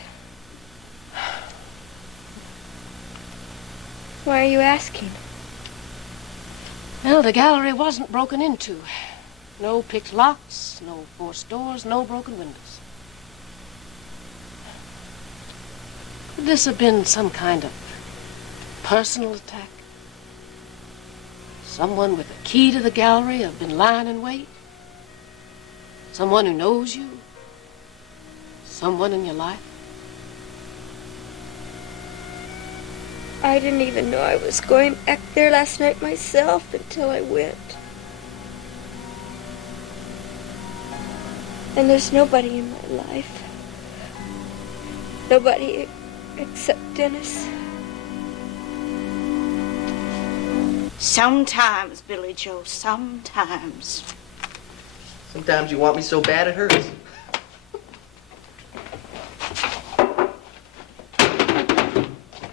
Why are you asking? Well, the gallery wasn't broken into. No picked locks, no forced doors, no broken windows. Could this have been some kind of personal attack? Someone with a key to the gallery have been lying in wait? Someone who knows you? Someone in your life? I didn't even know I was going back there last night myself until I went. And there's nobody in my life. Nobody except Dennis. Sometimes, Billy Joe, sometimes. Sometimes you want me so bad it hurts.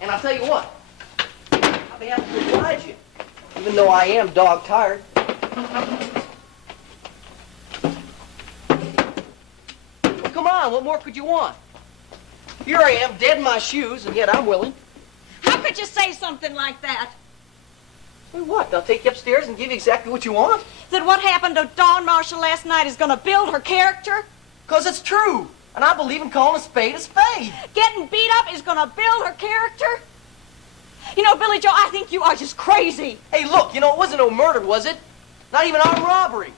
And I'll tell you what, I'll be happy to oblige you, even though I am dog tired. Well, come on, what more could you want? Here I am, dead in my shoes, and yet I'm willing. How could you say something like that? Well, what? I'll take you upstairs and give you exactly what you want? That what happened to Dawn Marshall last night is going to build her character? 'Cause it's true. And I believe in calling a spade a spade. Getting beat up is going to build her character? You know, Billy Joe, I think you are just crazy. Hey, look, you know, it wasn't no murder, was it? Not even armed robbery.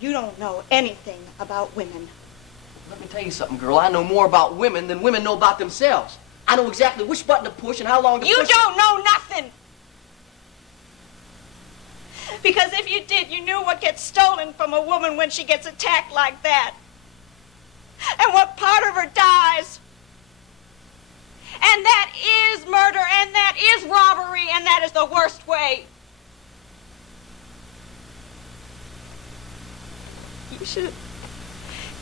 You don't know anything about women. Let me tell you something, girl. I know more about women than women know about themselves. I know exactly which button to push and how long to push. You don't know nothing. Because if you did, you knew what gets stolen from a woman when she gets attacked like that. and what part of her dies. And that is murder, and that is robbery, and that is the worst way. You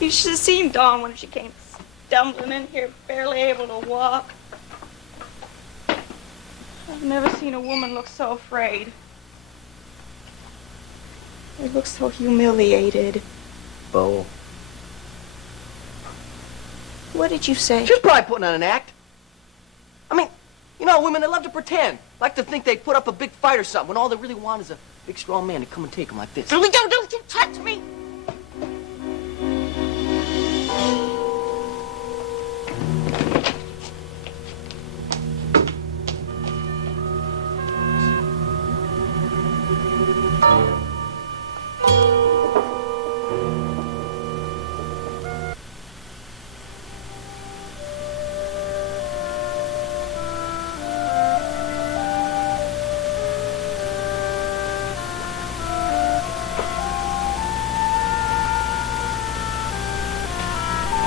should have seen Dawn when she came stumbling in here, barely able to walk. I've never seen a woman look so afraid. They look so humiliated. Bo. What did you say? She's probably putting on an act. I mean, you know, women, they love to pretend. Like to think they put up a big fight or something when all they really want is a big, strong man to come and take them like this. Don't you touch me!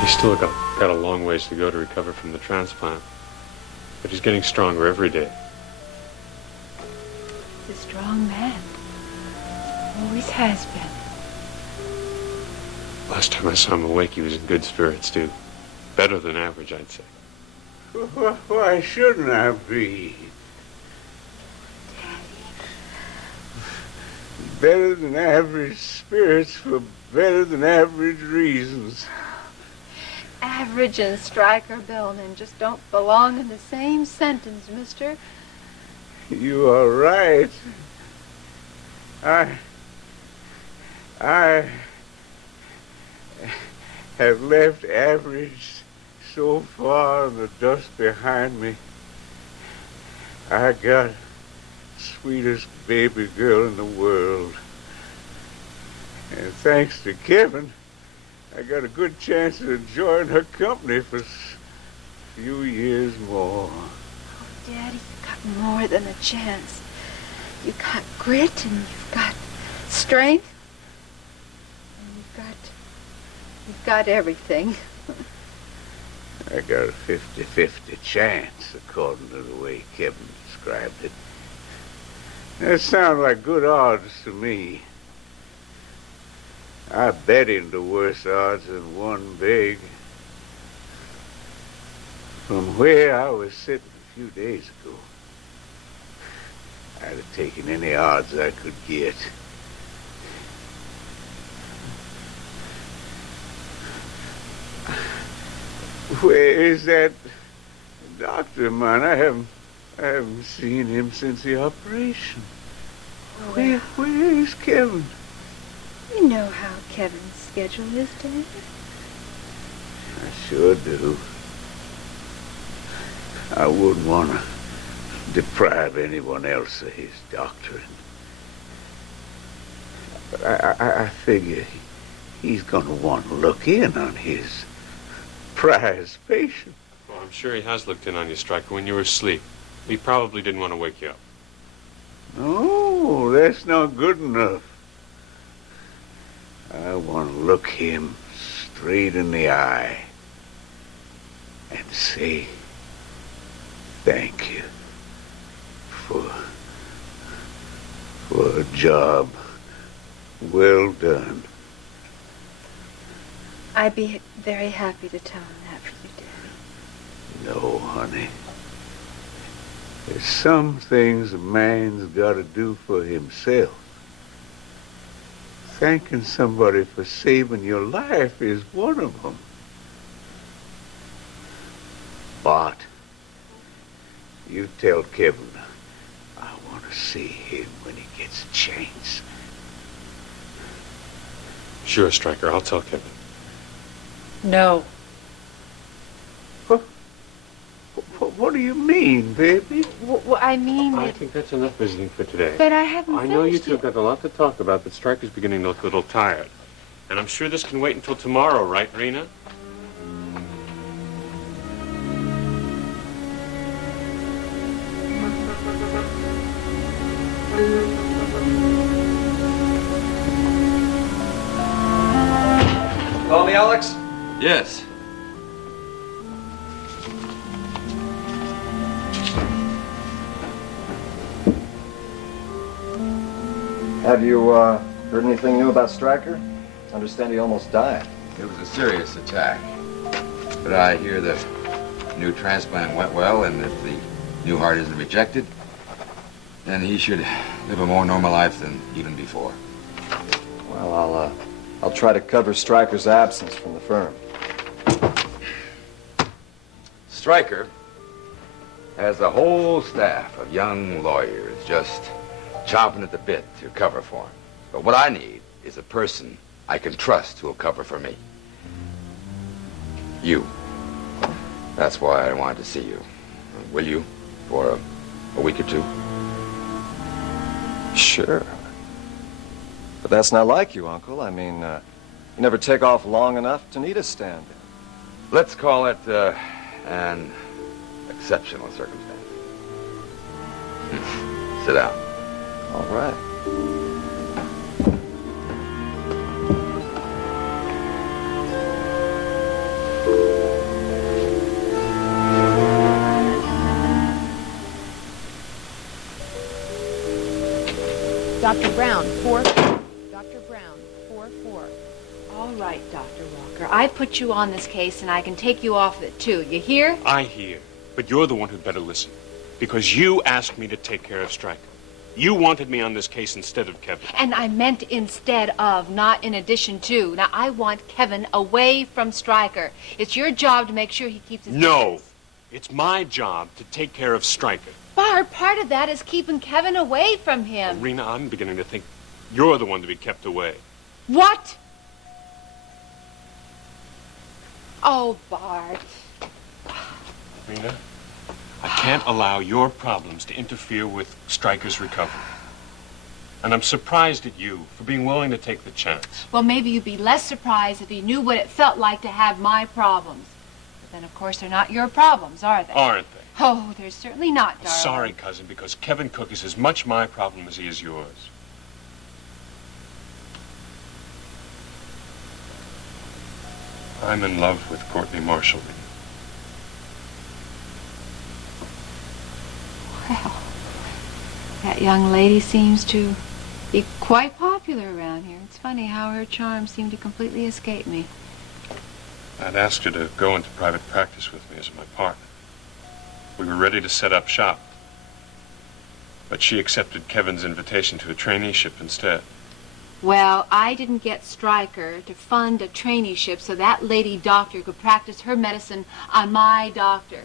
He's still got a long ways to go to recover from the transplant. But he's getting stronger every day. He's a strong man. Always has been. Last time I saw him awake, he was in good spirits, too. Better than average, I'd say. Why shouldn't I be? Better than average spirits for better than average reasons. Average and Stryker Bellman just don't belong in the same sentence, mister. You are right. I have left average so far in the dust behind me. I got sweetest baby girl in the world. And thanks to Kevin, I got a good chance of enjoying her company for a few years more. Oh, Daddy, you've got more than a chance. You've got grit and you've got strength. And you've got everything. I got a 50-50 chance, according to the way Kevin described it. That sounds like good odds to me. I bet him the worse odds than won big. From where I was sitting a few days ago, I'd have taken any odds I could get. Where is that doctor, man? I haven't seen him since the operation. Where is Kevin? You know how Kevin's schedule is, Daddy. I sure do. I wouldn't want to deprive anyone else of his doctoring. But I figure he's going to want to look in on his prize patient. Well, I'm sure he has looked in on you, Stryker, when you were asleep. He probably didn't want to wake you up. No, that's not good enough. I want to look him straight in the eye and say thank you for a job well done. I'd be very happy to tell him that for you, Daddy. No, honey. There's some things a man's got to do for himself. Thanking somebody for saving your life is one of them. But you tell Kevin I want to see him when he gets a chance. Sure, Stryker, I'll tell Kevin. No. What do you mean, baby? Well, I mean I think that's enough visiting for today. But I haven't I know you finished two have got a lot to talk about, but Stryker's beginning to look a little tired. And I'm sure this can wait until tomorrow, right, Rena? Call me Alex? Yes. Have you heard anything new about Stryker? I understand he almost died. It was a serious attack. But I hear the new transplant went well, and if the new heart isn't rejected, then he should live a more normal life than even before. Well, I'll try to cover Stryker's absence from the firm. Stryker has a whole staff of young lawyers just chomping at the bit to cover for him. But what I need is a person I can trust who'll cover for me. You. That's why I wanted to see you. Will you? For a week or two? Sure. But that's not like you, Uncle. I mean, you never take off long enough to need a stand-in. Let's call it an exceptional circumstance. Sit down. All right. Dr. Brown, 4. Dr. Brown, 4-4. All right, Dr. Walker. I put you on this case, and I can take you off it, too. You hear? I hear. But you're the one who'd better listen. Because you asked me to take care of Stryker. You wanted me on this case instead of Kevin. And I meant instead of, not in addition to. Now, I want Kevin away from Stryker. It's your job to make sure he keeps his No. It's my job to take care of Stryker. Bart, part of that is keeping Kevin away from him. Rena, I'm beginning to think you're the one to be kept away. What? Oh, Bart. Rena, I can't allow your problems to interfere with Stryker's recovery. And I'm surprised at you for being willing to take the chance. Well, maybe you'd be less surprised if you knew what it felt like to have my problems. But then, of course, they're not your problems, are they? Aren't they? Oh, they're certainly not, darling. Sorry, cousin, because Kevin Cook is as much my problem as he is yours. I'm in love with Courtney Marshall. Well, that young lady seems to be quite popular around here. It's funny how her charms seem to completely escape me. I'd asked her to go into private practice with me as my partner. We were ready to set up shop. But she accepted Kevin's invitation to a traineeship instead. Well, I didn't get Stryker to fund a traineeship so that lady doctor could practice her medicine on my doctor.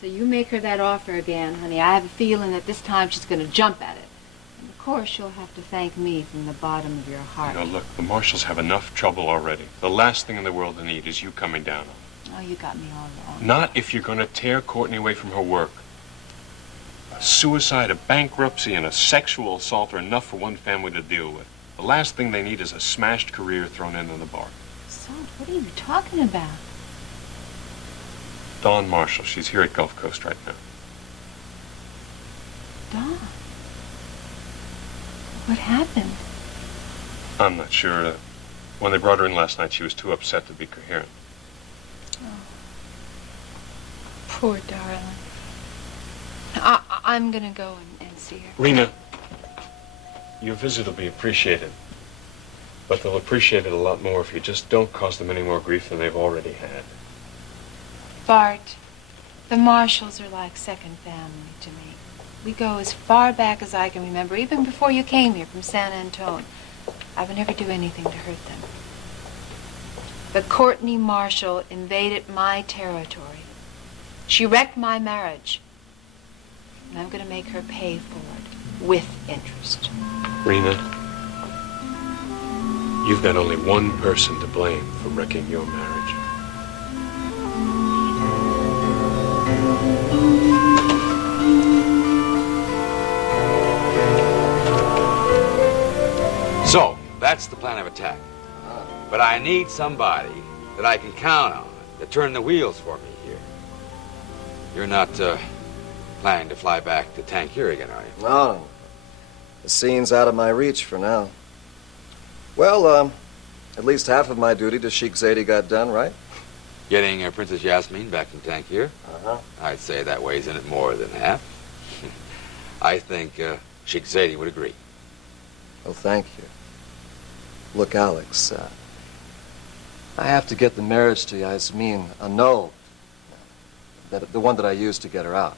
So you make her that offer again, honey. I have a feeling that this time she's going to jump at it. And of course, you'll have to thank me from the bottom of your heart. You know, look, the Marshalls have enough trouble already. The last thing in the world they need is you coming down on them. Oh, you got me all wrong. Not if you're going to tear Courtney away from her work. A suicide, a bankruptcy, and a sexual assault are enough for one family to deal with. The last thing they need is a smashed career thrown in on the bar. Son, what are you talking about? Dawn Marshall, she's here at Gulf Coast right now. Dawn? What happened? I'm not sure. When they brought her in last night, she was too upset to be coherent. Poor darling. I'm gonna go and see her. Rena, your visit will be appreciated. But they'll appreciate it a lot more if you just don't cause them any more grief than they've already had. Bart, the Marshalls are like second family to me. We go as far back as I can remember, even before you came here from San Antone. I would never do anything to hurt them. But Courtney Marshall invaded my territory. She wrecked my marriage. And I'm going to make her pay for it with interest. Rena, you've got only one person to blame for wrecking your marriage. So, that's the plan of attack. But I need somebody that I can count on to turn the wheels for me here. You're not planning to fly back to Tangier again, are you? No. The scene's out of my reach for now. Well, at least half of my duty to Sheikh Zaidi got done, right? Getting Princess Yasmin back from Tangier? Uh-huh. I'd say that weighs in at more than half. I think Sheikh Zaidi would agree. Well, thank you. Look, Alex, I have to get the marriage to Yasmin annulled. The one that I used to get her out.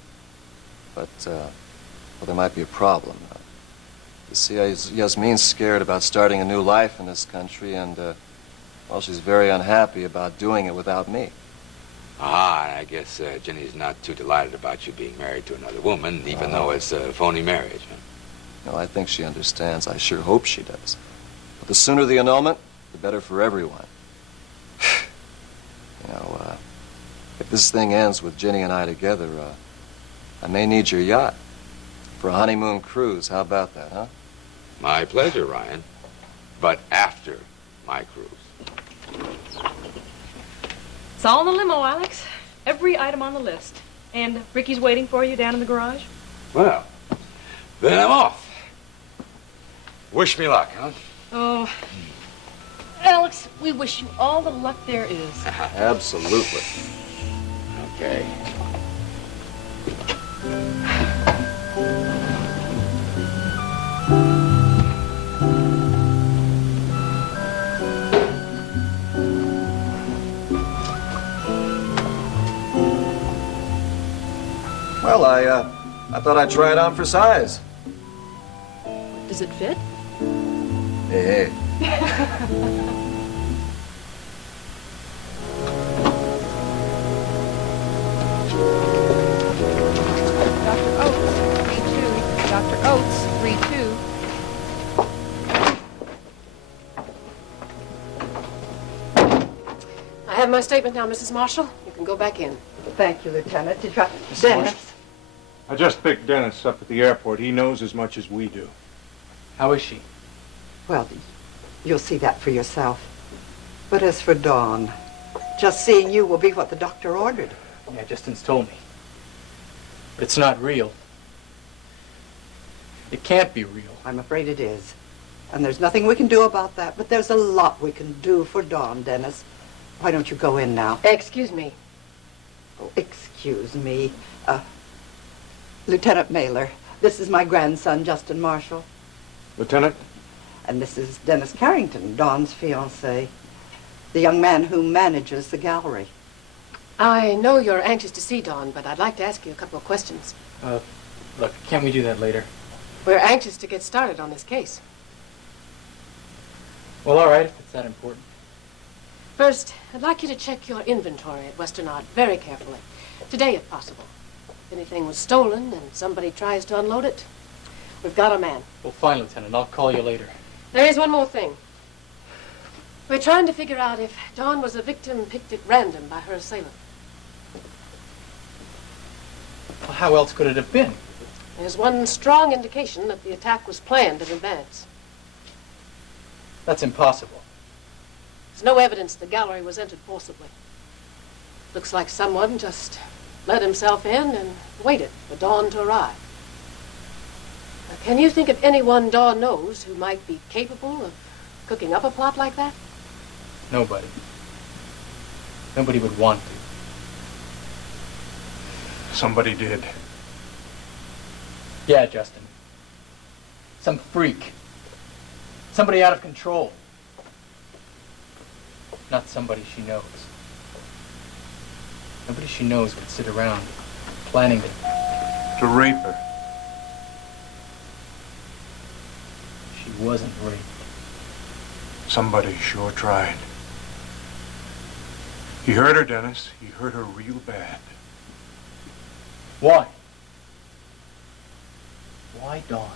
But, well, there might be a problem. You see, Yasmin's scared about starting a new life in this country, and, well, she's very unhappy about doing it without me. I guess Jenny's not too delighted about you being married to another woman, even though it's a phony marriage. Huh? No, I think she understands. I sure hope she does. But the sooner the annulment, the better for everyone. You know, if this thing ends with Jenny and I together, I may need your yacht for a honeymoon cruise. How about that, huh? My pleasure, Ryan. But after my cruise. It's all in the limo, Alex. Every item on the list. And Ricky's waiting for you down in the garage. Well, then I'm off. Wish me luck, huh? Oh, Alex, we wish you all the luck there is. Absolutely. Okay. Well, I thought I'd try it on for size. Does it fit? Hey, hey. Dr. Oates, 3-2. Dr. Oates, 3-2. I have my statement now, Mrs. Marshall. You can go back in. Thank you, Lieutenant. Did you... Dennis? I just picked Dennis up at the airport. He knows as much as we do. How is she? Well, you'll see that for yourself. But as for Dawn, just seeing you will be what the doctor ordered. Yeah, Justin's told me. But it's not real. It can't be real. I'm afraid it is. And there's nothing we can do about that, but there's a lot we can do for Dawn, Dennis. Why don't you go in now? Excuse me. Oh, excuse me. Lieutenant Mailer, this is my grandson, Justin Marshall. Lieutenant? And this is Dennis Carrington, Dawn's fiancé, the young man who manages the gallery. I know you're anxious to see Dawn, but I'd like to ask you a couple of questions. Look, can't we do that later? We're anxious to get started on this case. Well, all right, if it's that important. First, I'd like you to check your inventory at Western Art very carefully. Today, if possible. If anything was stolen and somebody tries to unload it, we've got a man. Well, fine, Lieutenant. I'll call you later. There is one more thing. We're trying to figure out if Dawn was a victim picked at random by her assailant. Well, how else could it have been? There's one strong indication that the attack was planned in advance. That's impossible. There's no evidence the gallery was entered forcibly. Looks like someone just let himself in and waited for Dawn to arrive. Now, can you think of anyone Dawn knows who might be capable of cooking up a plot like that? Nobody. Nobody would want to. Somebody did. Yeah, Justin. Some freak. Somebody out of control. Not somebody she knows. Nobody she knows could sit around planning To rape her. She wasn't raped. Somebody sure tried. He hurt her, Dennis. He hurt her real bad. Why? Why Dawn?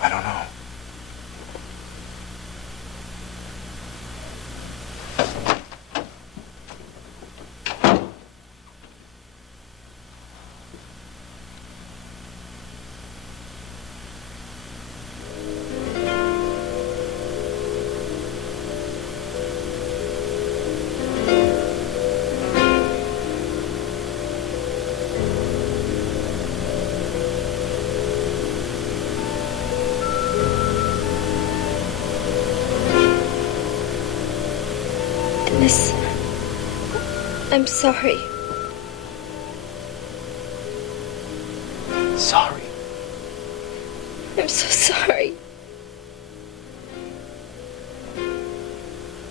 I don't know. I'm sorry. Sorry. I'm so sorry.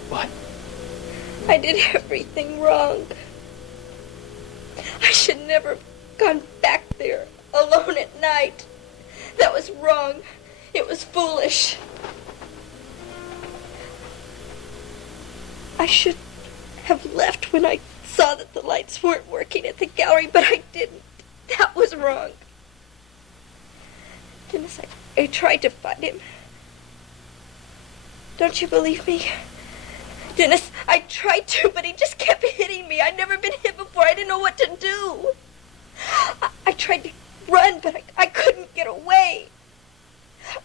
What? I did everything wrong. I should never have gone back there alone at night. That was wrong. It was foolish. I should have left when I saw that the lights weren't working at the gallery, but I didn't. That was wrong. Dennis, I tried to find him. Don't you believe me? Dennis, I tried to, but he just kept hitting me. I'd never been hit before. I didn't know what to do. I tried to run, but I couldn't get away.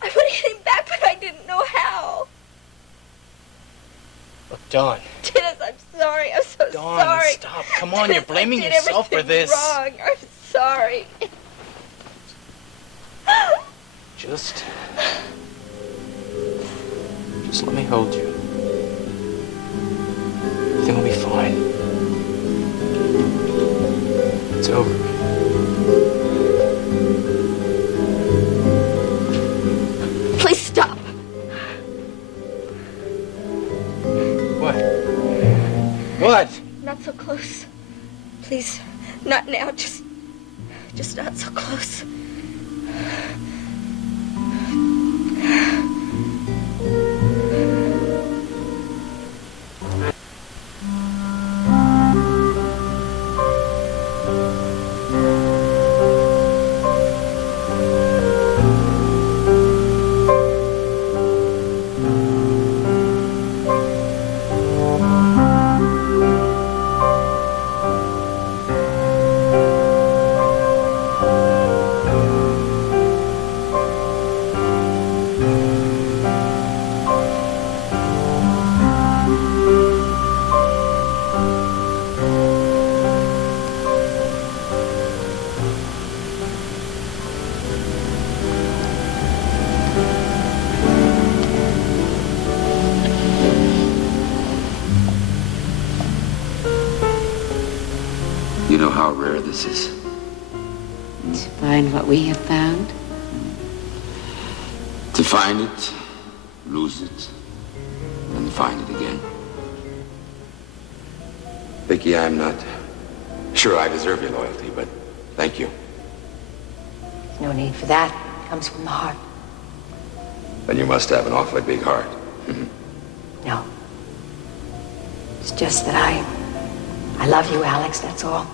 I would hit him back, but I didn't know how. Look, Dawn. Dennis, I'm sorry. I'm so Dawn, sorry. stop. Come on, Dennis, you're blaming I did yourself for everything this. Wrong. I'm sorry. Just let me hold you. Everything will be fine. It's over. Please stop. What? What? Not so close. Please, not now. Just not so close. You know how rare this is? To find what we have found? To find it, lose it, and find it again. Vicky, I'm not sure I deserve your loyalty, but thank you. No need for that. It comes from the heart. Then you must have an awfully big heart. No. It's just that I love you, Alex, that's all.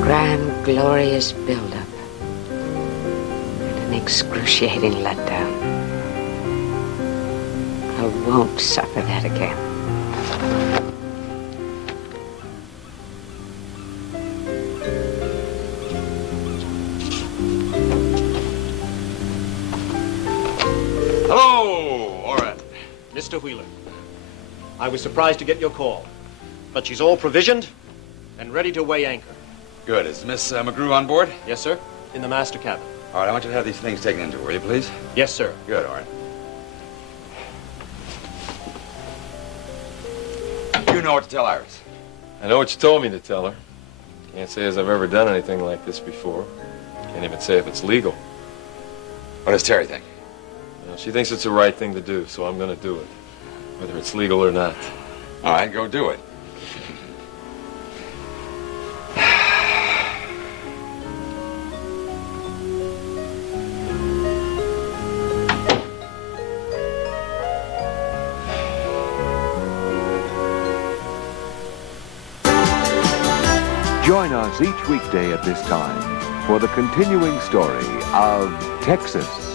Grand, glorious build-up. And an excruciating letdown. I won't suffer that again. Hello, Oren. Mr. Wheeler. I was surprised to get your call, but she's all provisioned and ready to weigh anchor. Good. Is Miss McGrew on board? Yes, sir. In the master cabin. All right, I want you to have these things taken into her, will you, please? Yes, sir. Good, Oren. You know what to tell Iris. I know what you told me to tell her. Can't say as I've ever done anything like this before. Can't even say if it's legal. What does Terry think? Well, she thinks it's the right thing to do, so I'm going to do it, whether it's legal or not. All right, go do it. Join us each weekday at this time for the continuing story of Texas.